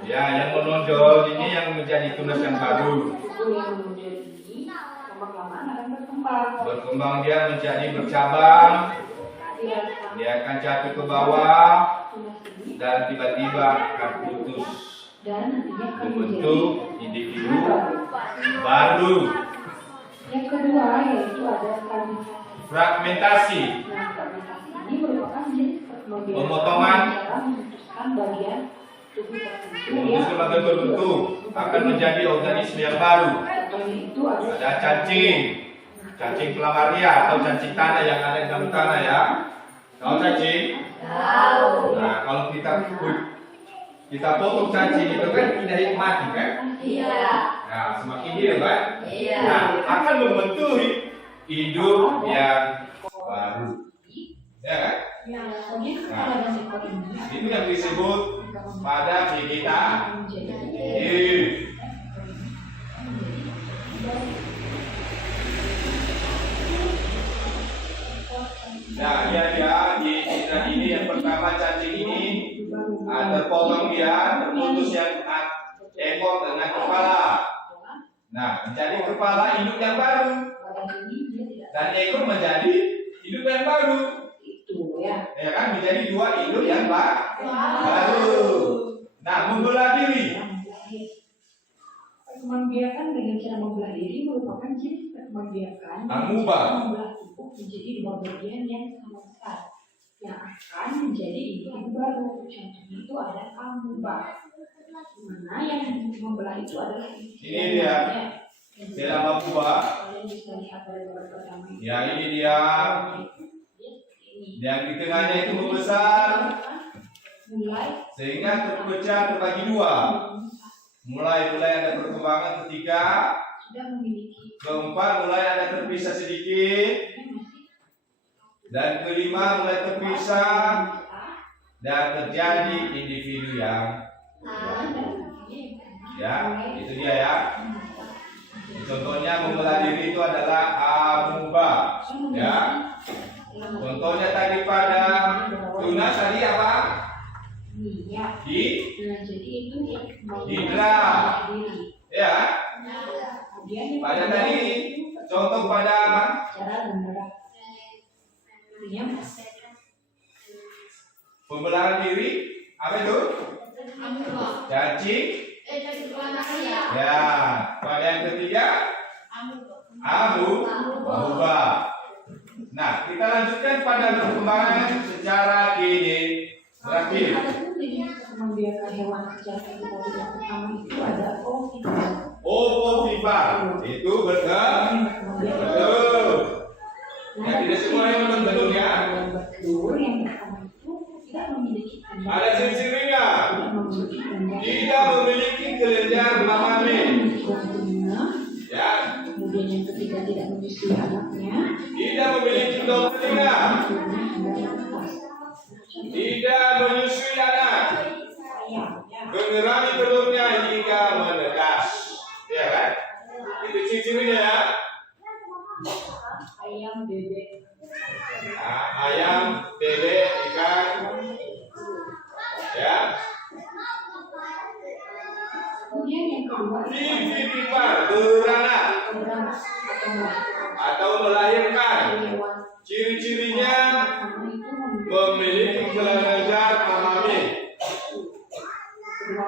Ya, yang menonjol ini yang menjadi tunas yang baru. Tubuh yang menonjol ini lama-kelamaan akan berkembang. Berkembang dia menjadi bercabang. Dia akan jatuh ke bawah Tunas ini dan tiba-tiba akan putus dan nantinya akan membentuk individu baru. Yang kedua yaitu ada fragmentasi. Fragmentasi. Nah, fragmentasi ini merupakan jenis perkembangbiakan Pemotongan. cara memutuskan bagian tubuh tertentu Memutuskan bagian tertentu akan menjadi organisme yang baru. Contohnya itu ada Ada cacing pelamaria atau cacing tanah yang ada di dalam tanah ya. Tahu cacing? Tahu. Nah, kalau kita potong cacing itu kan tidak mati kan? Iya. Nah, semakin hidup kan? Iya. Nah, akan membentuk hidup yang baru. Ya kan? objek kepala dan ekor ini Itu yang disebut pada vegetatif. Nah, di hidra ini yang pertama cacing ini terpotong dia, terputus yang ekor dengan kepala. Nah, menjadi kepala hidup yang baru dan ekor menjadi hidup yang baru. itu ya. Ya kan, menjadi dua hidup yang baru. Nah, membelah diri. Perkembangbiakan dengan cara membelah diri merupakan jenis perkembangbiakan Amuba. membelah tubuh menjadi dua bagian yang sama besar yang akan menjadi individu baru. Contohnya itu ada amuba, dimana yang membelah itu adalah Ini dia. Dalam amuba. Kalian bisa lihat pada gambar pertama ini. Ya, ini dia. Yang di tengahnya itu membesar Mulai sehingga terpecah terbagi dua. Mulai ada perkembangan ketiga, sudah memiliki keempat mulai ada terpisah sedikit, dan kelima mulai terpisah dan terjadi individu yang ya, itu dia ya. Contohnya membelah diri itu adalah amuba, ya. Contohnya tadi pada tunas tadi apa? ya. Jadi itu yang Hidra. Ya. Kemudian yang Pada kedua, tadi contoh pada cara membelah. Artinya pembelahan diri apa itu? Amuba. Cacing. Cacing pelamaria. Ya. Pada yang ketiga Amuba. amuba. Nah, kita lanjutkan pada perkembangan secara Terakhir. Adapun jenis membiarkan hewan secara terbuka yang pertama itu ada ovipar. Ovipar itu betul. Betul. Ya, tidak semua hewan bertelurnya. Yang bertelur yang pertama itu tidak memiliki kelenjar. Ada ciri-cirinya. Tidak memiliki kelenjar. Tidak memiliki kelenjar mamami. Ya. Kemudian yang ketiga tidak menyusui anaknya. Tidak memiliki daun telinga. Tidak menyusui anak. Mengerami telurnya hingga menetas. Ya kan? Itu ciri-cirinya ya. Ayam, bebek. Nah, ayam, bebek, ikan. Ya. Kemudian yang kedua Vivipar beranak beranak atau melahirkan. hewan. Ciri-cirinya Pertama itu memiliki kelenjar mamami,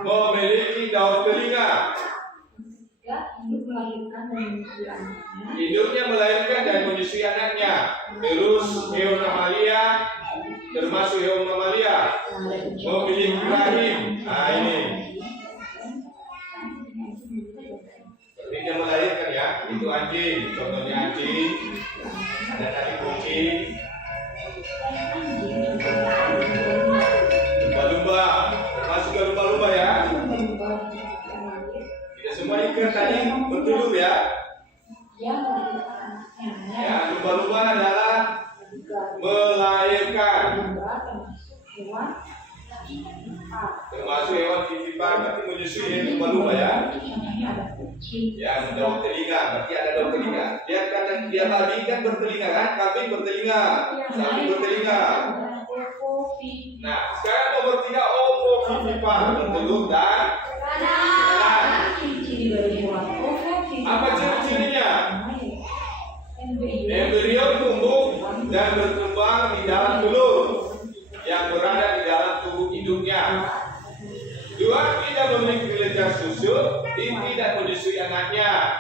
memiliki daun telinga, ketiga hidup melahirkan dan menyusui anaknya. hidupnya melahirkan dan menyusui anaknya. Terus hewan mamalia, termasuk hewan mamalia, memiliki rahim. Nah ini, dia melahirkan ya. Itu anjing, contohnya anjing. Ada tadi kucing, lumba-lumba, termasuk lumba-lumba ya. Tidak semua ikan tadi bertelur ya. Ya, lumba-lumba adalah melahirkan. Termasuk hewan vivipar, berarti menyusui ya, lumba-lumba ya. Yang daun telinga, berarti ada daun telinga. Dia kan dia babi kan bertelinga kan, kambing bertelinga, sapi bertelinga. Nah, sekarang nomor 3 ovovivipar, bertelur dan beranak. Apa ciri-cirinya? Embrio tumbuh dan berkembang di dalam telur yang berada di dalam tubuh induknya. Dua, tidak memiliki kelenjar susu, tidak menyusui anaknya,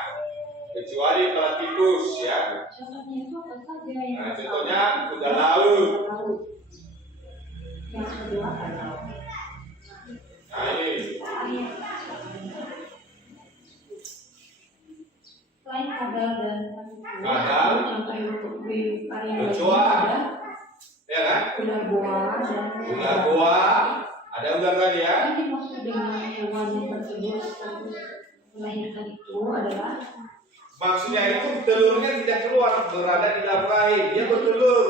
kecuali platypus ya. Contohnya itu apa saja yang Nah, contohnya kuda laut. Yang kedua adalah Nah ini, selain kadal dan Kadal, contoh untuk varian kecoa, ada ya kan? ular boa dan Ular boa, ada ular lagi ya. yang dimaksud dengan hewan yang bertelur sekaligus melahirkan itu adalah Maksudnya itu telurnya tidak keluar, berada di dalam rahim, dia bertelur.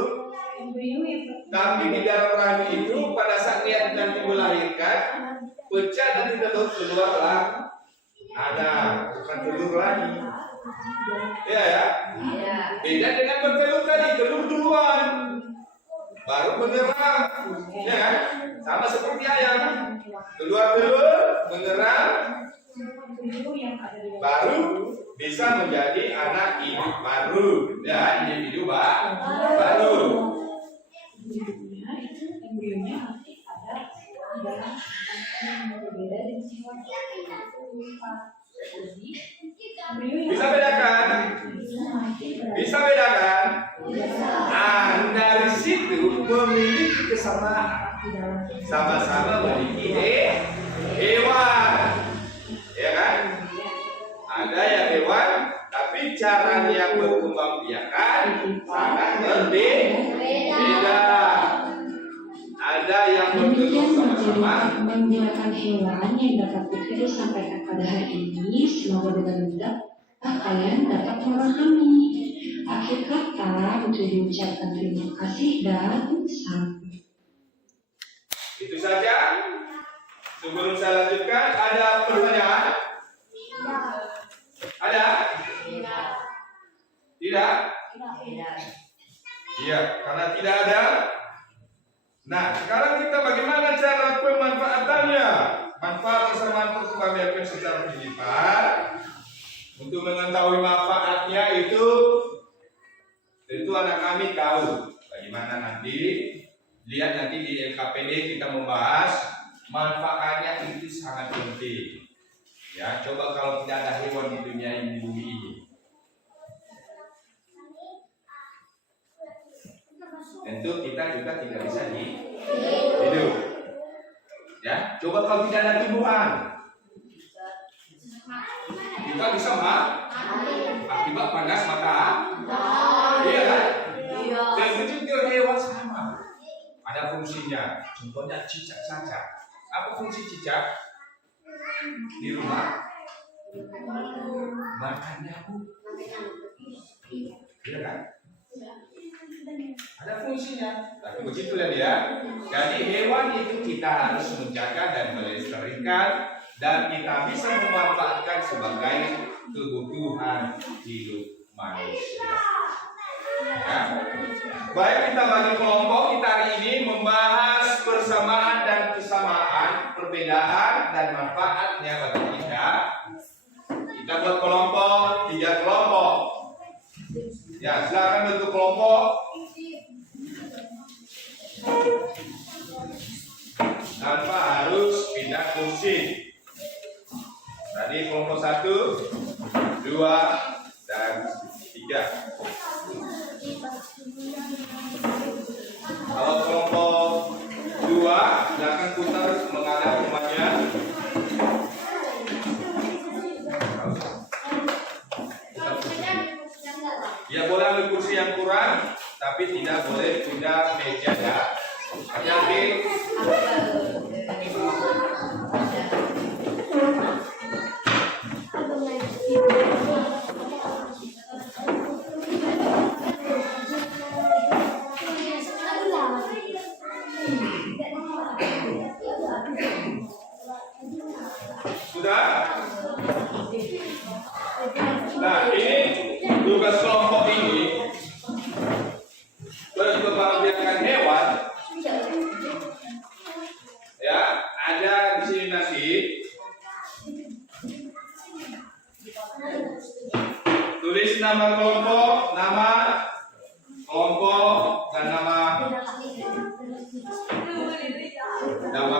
embrio yang Tapi di dalam rahim itu pada saat dia nanti melahirkan, pecah dan telur keluarlah anak, bukan telur lagi. Ya ya. Beda dengan bertelur tadi, telur duluan, baru menyerang, ya kan? Sama seperti ayam, keluar telur, menyerang, baru bisa menjadi anak hidup baru, ya individu baru. embrionya masih ada di dalam yang berbeda dengan hewan jadi embrio yang Bisa bedakan? Bisa bedakan? Nah, dari situ memiliki kesamaan, sama-sama memiliki hewan, ya kan? Ada yang hewan, tapi caranya berkembang biakan sangat berbeda. Ada yang bertelur sama-sama. Menggunakan hewan yang dapat kita sampaikan pada hari ini, semoga dengan mudah kalian dapat memahami. Akhir kata untuk diucapkan terima kasih dan sampai. Itu saja. Sebelum saya lanjutkan, ada pertanyaan? Ada? Tidak? Iya, karena tidak ada. Nah, sekarang kita bagaimana cara pemanfaatannya? Manfaat kesamaan perkembangan biakan secara vivipar. Untuk mengetahui manfaatnya itu tentu anak kami tahu bagaimana nanti. Lihat nanti di LKPD kita membahas manfaatnya itu sangat penting. Ya, coba kalau tidak ada hewan di dunia ini, di bumi ini. Tentu kita juga tidak bisa hidup. Ya, coba kalau tidak ada tumbuhan, kita bisa akibat panas maka, iya kan? Dan begitu hewan sama, ada fungsinya. Contohnya cicak saja. Apa fungsi cicak di rumah? Makan nyamuk, iya kan? Ada fungsinya, tapi begitulah dia. Jadi hewan itu kita harus menjaga dan melestarikan, dan kita bisa memanfaatkan sebagai kebutuhan hidup manusia. Ya. Baik, kita bagi kelompok. Kita hari ini membahas persamaan dan kesamaan, perbedaan dan manfaatnya bagi kita. Kita buat kelompok, 3 kelompok. Ya, silakan bentuk kelompok. Tanpa harus pindah kursi. Tadi kelompok 1, 2, dan 3. Kalau kelompok 2, silakan putar menghadap rumahnya. Ya, boleh ambil kursi yang kurang, tapi tidak boleh pindah meja ya. Hati-hati. Sudah? Nah, ini tugas kelompok ini berkembangbiakan hewan. Ya, ada di sini nanti tulis nama kelompok, dan nama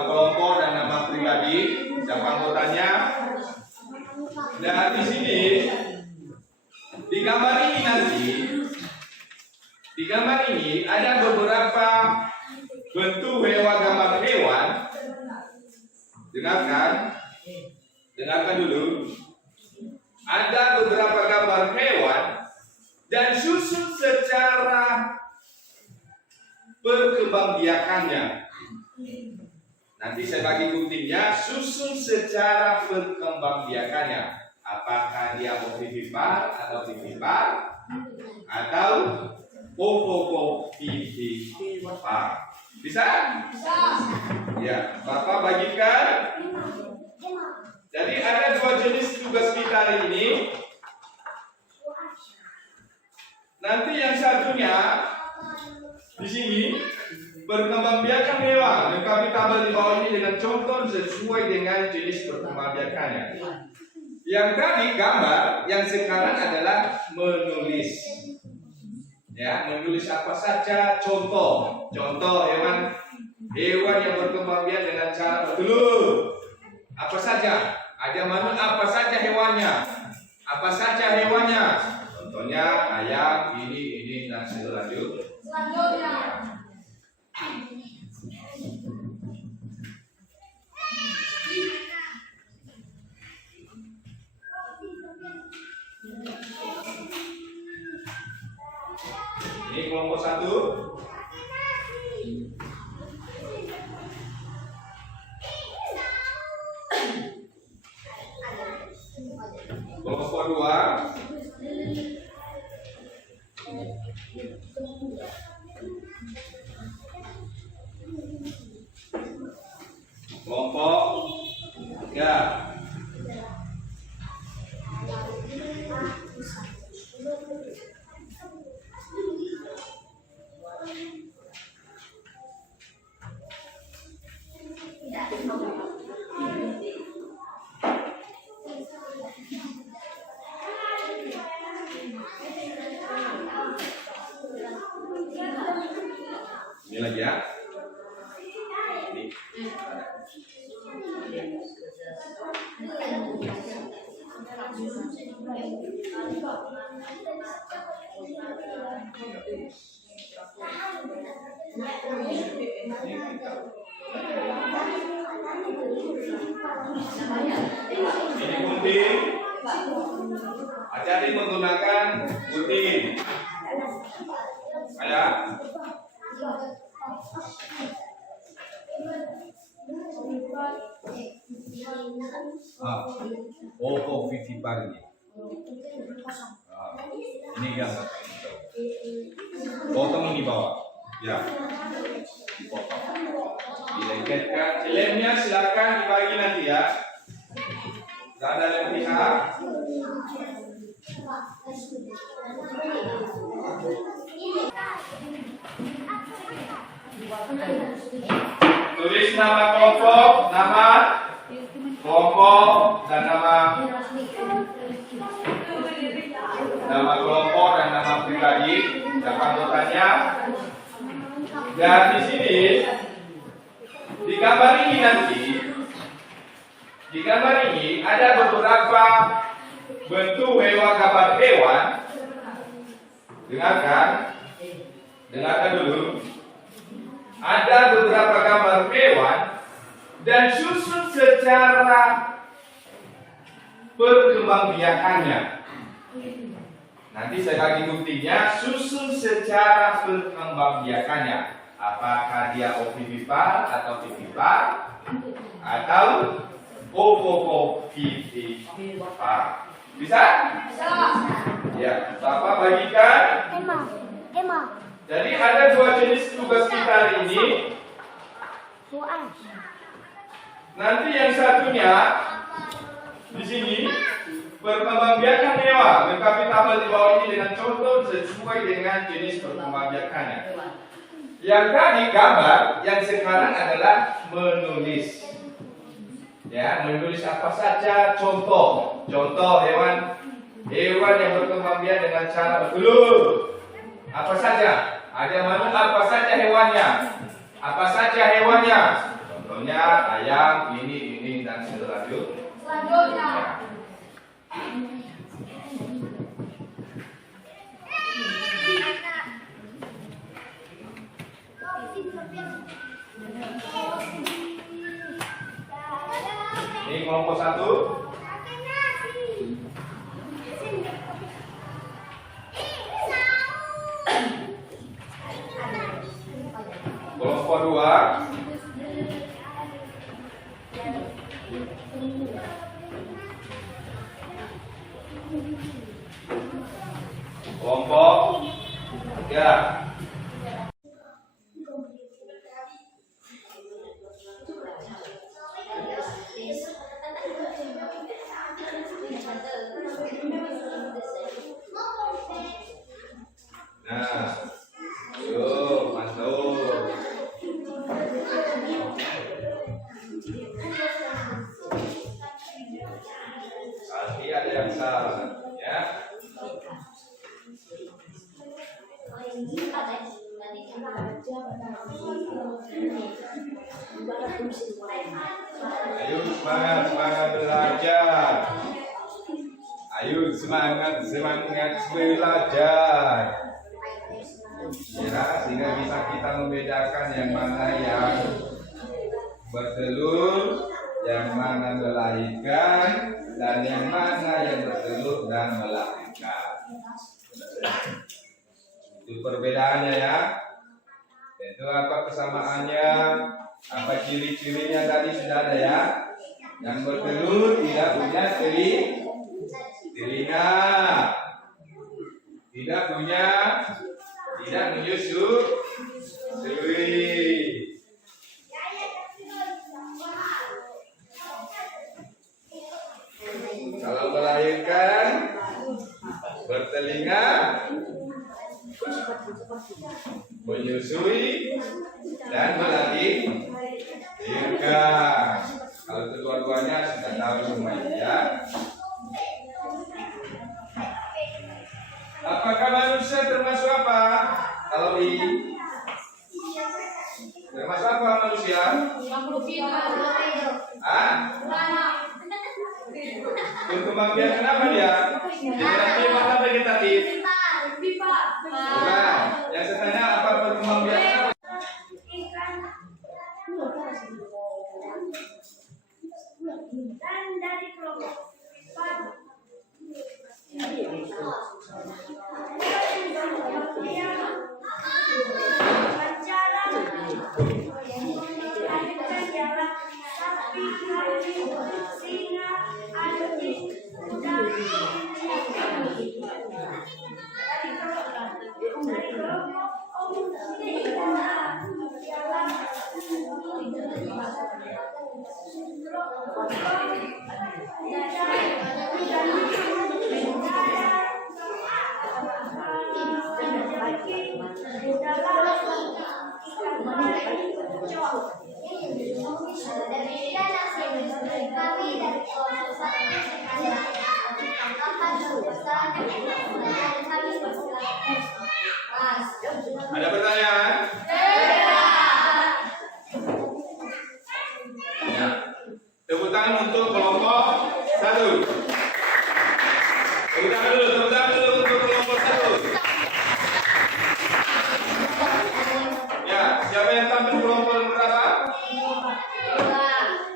kelompok dan nama pribadi, siapa anggotanya. Dan di sini di gambar ini ada beberapa bentuk gambar hewan. Dengarkan dulu. Ada beberapa gambar hewan dan susun secara perkembangbiakannya. Nanti saya bagi guntingnya, susun secara perkembangbiakannya. Apakah dia ovivipar atau vivipar atau ovovivipar? Bisa? Ya, Bapak bagikan. Jadi ada 2 jenis tugas kita hari ini. Nanti yang satunya di sini perkembangbiakan hewan. Lengkapi tabel di bawah ini dengan contoh sesuai dengan jenis perkembangbiakannya. Yang tadi gambar, yang sekarang adalah menulis. Ya, menulis apa saja contoh hewan yang berkembangbiak dengan cara bertelur. Apa saja? Ada mana? Apa saja hewannya? Apa saja hewannya? Contohnya ayam, ini dan selanjutnya. Ini kelompok 1. Kelompok 2. Kelompok 3. Ini lagi ya. Ini. Ini gunting. Hati-hati menggunakan gunting. Ada? Oh, Vivipar ini. Ini gambar. Potong ini bawah. Ya. Dipotong. Dilengketkan. Lemnya silakan dibagi nanti ya. Tidak ada lem pihak. Tulis nama kelompok, dan nama kelompok dan nama pribadi dan anggotanya. Dan di sini di gambar ini ada beberapa bentuk gambar hewan. Dengarkan dulu. Ada beberapa gambar hewan dan susun secara perkembangbiakannya. Nanti saya bagi buktinya, susun secara perkembangbiakannya. Apakah dia ovivipar atau vivipar atau ovovivipar? Bisa? Ya, Bapak bagikan. Emma. Jadi ada dua jenis tugas kita hari ini. Nanti yang satunya di sini perkembangbiakan hewan, lengkapi tabel di bawah ini dengan contoh sesuai dengan jenis perkembangbiakannya. Yang tadi gambar, yang sekarang adalah menulis. Ya, menulis apa saja contoh hewan yang berkembangbiak dengan cara bertelur. Apa saja? Ada mana apa saja hewannya? Apa saja hewannya? Contohnya ayam, ini dan selanjutnya. Ini kelompok 1. Kelompok 2. Kelompok 3. Nah, yuk, masuk. Pasti ada yang salah, ya. Ayo semangat belajar. Ayo semangat belajar. Ya, sehingga bisa kita membedakan yang mana yang bertelur, yang mana melahirkan, dan yang mana yang bertelur dan melahirkan. Itu perbedaannya ya. Itu apa kesamaannya, apa ciri-cirinya tadi sudah ada ya. Yang bertelur tidak punya telinga, tidak menyusui. Kalau melahirkan, bertelinga, menyusui, dan melahirkan. Kalau kedua-duanya sudah tahu semuanya ya. Apakah manusia termasuk apa? Kalau ini termasuk apa manusia? Berkembangbiak kenapa dia? Generatif atau vegetatif? Bukan. Yang saya tanya apa berkembangbiak kenapa? Kami dari kelompok Ada pertanyaan? Ya. Tepuk tangan untuk kelompok 1. Tepuk tangan dulu untuk kelompok 1. Ya, siapa yang tampil kelompok berapa?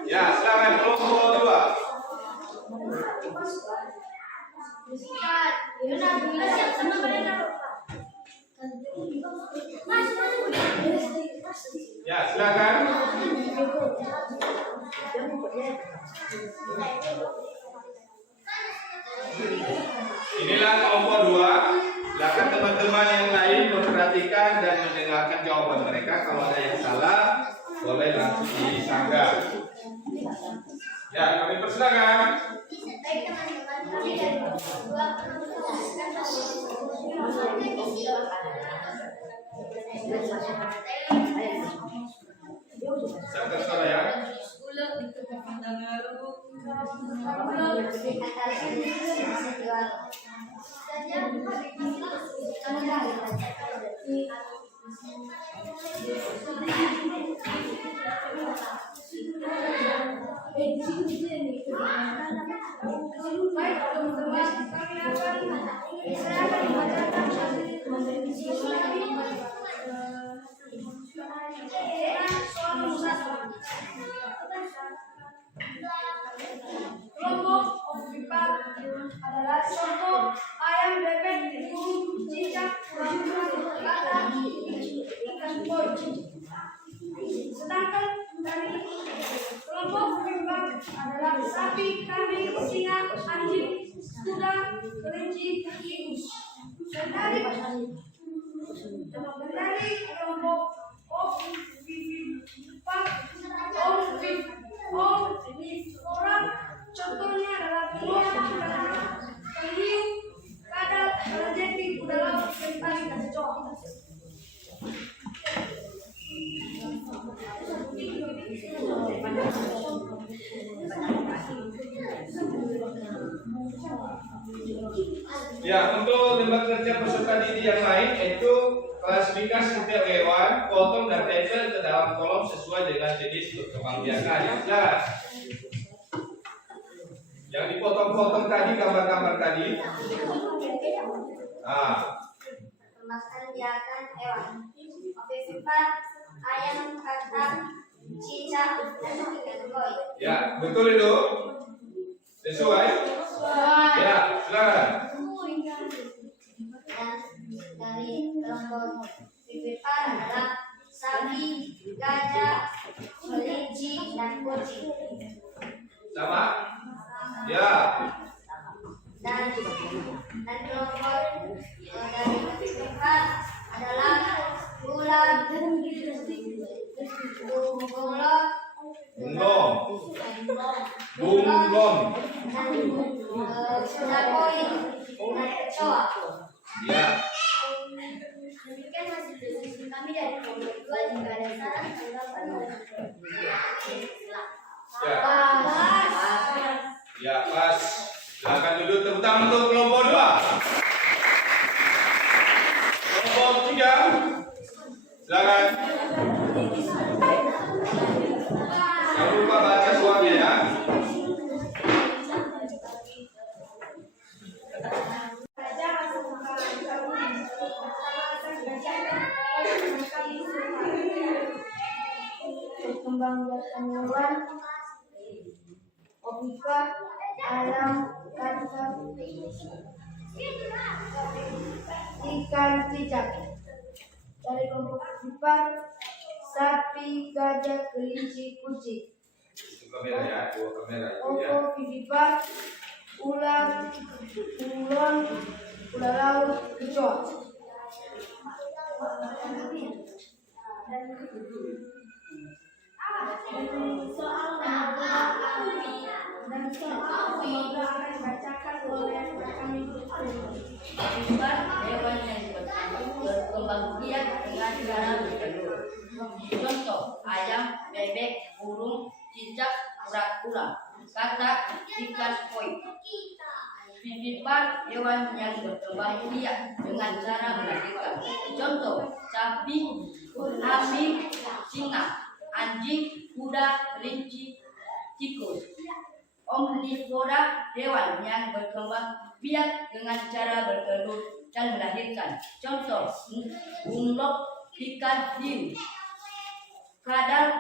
Ya, silakan kelompok 2. Ya, silakan. Inilah kelompok 2. Silakan teman-teman yang lain memperhatikan dan mendengarkan jawaban mereka. Kalau ada yang salah, boleh langsung disanggah. Ya, kami persilakan. Baik teman-teman, kami dari kelompok 2 Silakan suara ya. Baik teman-teman, kami akan membacakan soal nomor 1. Kelompok ovivipa adalah contoh ayam, bebek, burung, cicak, lampu, kata, ikan koi. Sedangkan dari kelompok ovivipa adalah sapi, kambing, singa, anjing, kuda, kelinci, tikus. Dan dari kelompok ovivipa orang contohnya adalah benua, penyu, kadal, kalajeti, kuda laut, kentang, dan kecoa. Ya, untuk tempat kerja peserta didik yang lain itu klasifikasi setiap hewan, potong dan tempel ke dalam kolom sesuai dengan jenis berkembangbiakan. Ya, silakan. Yang dipotong-potong tadi gambar-gambar tadi. Permasalahan hewan. Ovivipa, ayam, kata, cicak, dan ikan koi. Ya, betul itu. Sesuai? Ya, silakan. Dan dari kelompok ovivipa adalah sapi, gajah, kelinci, dan kucing. Sama? Ya. Dan kelompok dari ovivipa adalah ular, bunglon, dan kuda koi, dan kecoa. ya. Demikian hasil diskusi kami dari kelompok 2. Jika ada saran, tanggapan, Ya, pas. Silakan duduk, tepuk tangan untuk kelompok 2. Kelompok 3. Silakan. Jangan lupa baca suaranya ya. Perkembangbiakan hewan, ovivipa, ayam, kata, ikan, cicak. Dari kelompok ovivipa, sapi, gajah, kelinci, kucing. Kamera ya, dua kamera itu ya. Ovivipa, ular, bunglon, kuda laut, kecoa. Soal semoga akan dibacakan oleh kami Bukan hewan yang berkembang biak dengan cara bertelur. Contoh, ayam, bebek, burung, cicak, kura-kura, katak, ikan koi. Vivipan hewan yang berkembang biak dengan cara melahirkan. Contoh, sapi, kambing, singa, anjing, kuda, kelinci, tikus. Omnivora hewan yang berkembang biak dengan cara bertelur dan melahirkan. Contoh, bunglon, ikan hiu, kadal,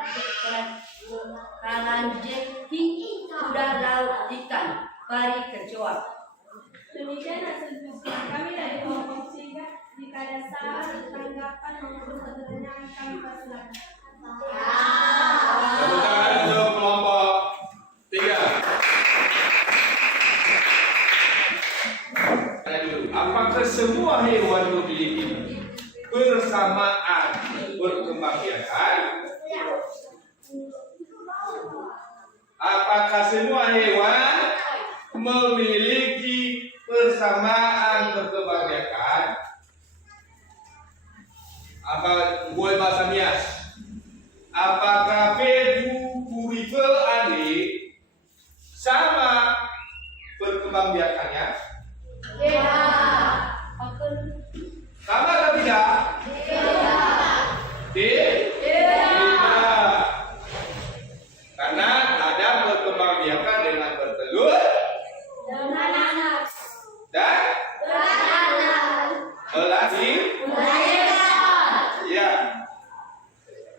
karanjing, kuda laut, ikan, pari kecoa. Demikian hasil diskusi kami dari kelompok sehingga jika ada salah tanggapan maupun pertanyaan kami persilakan. Tepuk tangan untuk kelompok 3. Tanya dulu, apakah semua hewan memiliki persamaan berkembangbiakan? Apakah semua hewan memiliki persamaan berkembangbiakan? Apa gue bahasa Mias? Apakah Pedro Purivel Ade sama perkembangbiakannya? Sama atau tidak? Tidak. Karena ada perkembangbiakan dengan bertelur dan melahirkan. Ya.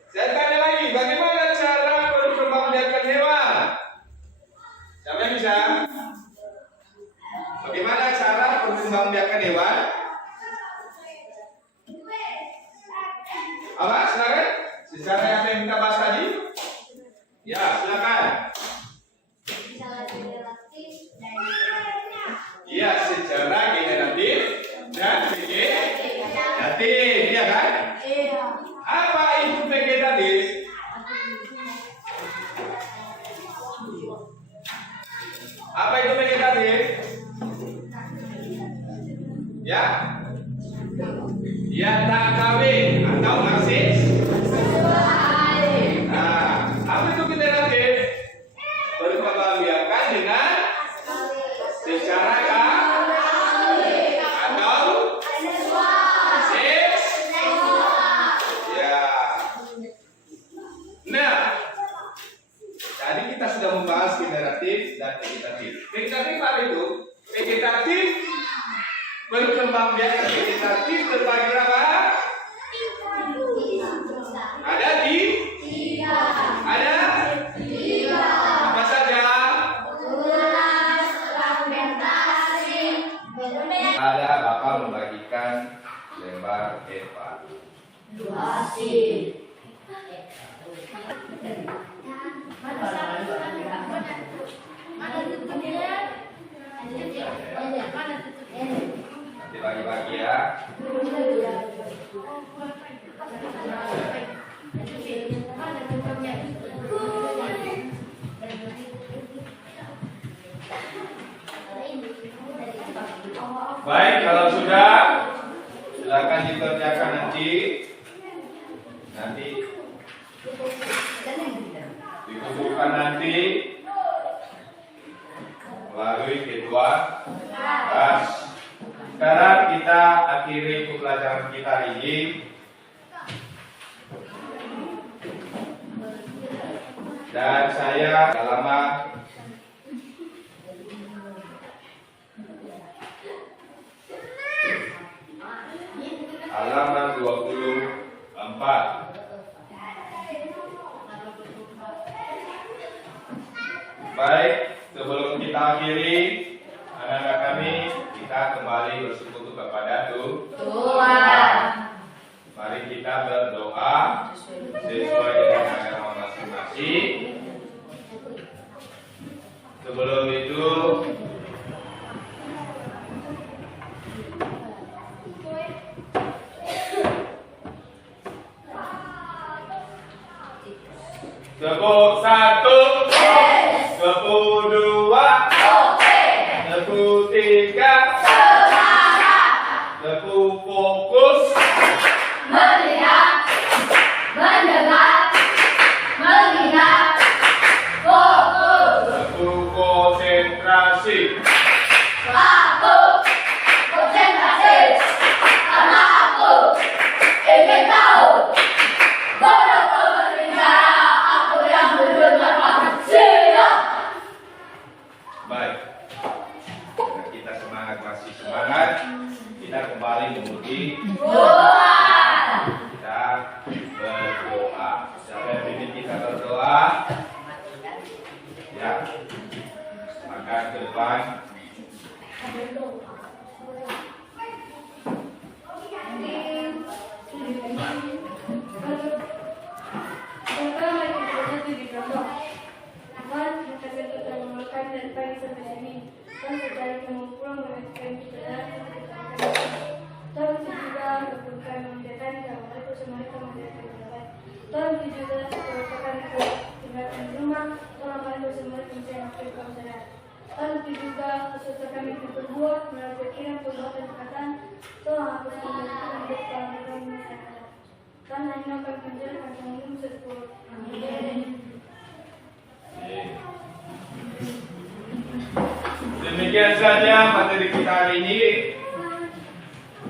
Saya tanya lagi, bagaimana cara perkembangbiakan hewan? Siapa yang bisa? Bagaimana cara perkembangbiakan hewan? Apa? Silakan. Secara apa yang kita bahas tadi? Ya, silakan. Iya, secara generatif dan vegetatif, ya kan? Apa itu vegetatif? Apa itu vegetatif? Ya? Dia tak kawin atau narsis. Nah, apa itu vegetatif? Berkembangbiakan dengan secara atau seks. Ya. Nah, tadi kita sudah membahas generatif dan vegetatif. Vegetatif apa itu? Vegetatif berkembangbiakan vegetatif terbagi berapa? Ada di? Ada? Apa saja? Ada Bapak membagikan lembar evaluasi. Nanti bagi-bagi ya. Baik, kalau sudah silakan dikerjakan nanti dikumpulkan nanti melalui kedua kelas. Sekarang kita akhiri pembelajaran kita hari ini. Dan saya halaman 24. Baik, sebelum kita akhiri, anak-anak kami, kita kembali bersekutu kepada Tuhan. Mari kita berdoa sesuai dengan agama masing-masing. Sebelum itu, tepuk 1, tepuk 2. Teguh tiga. Teguh fokus. Melihat, mendengar, mengingat, fokus. Teguh konsentrasi. Aku konsentrasi karena aku ingin tahu bodoh pemerintah aku yang mendengarkan siap. Baik. Kita semangat, masih semangat. Kita kembali memuji. Kita berdoa. Siapa yang ingin kita berdoa? Ya. Maka ke depan. Tolong juga sesuatu kami berbuat melalui pikiran, perbuatan, perkataan. Tolong hapuskan dari kami dosa kami masyarakat. Karena ini akan menjadikan kami sesuatu. Amin. Demikian saja materi kita hari ini.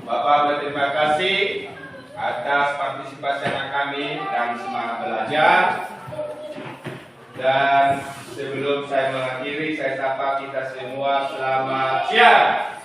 Bapak berterima kasih atas partisipasi anak kami dan semangat belajar. Dan sebelum saya mengakhiri, saya sapa kita semua selamat siang.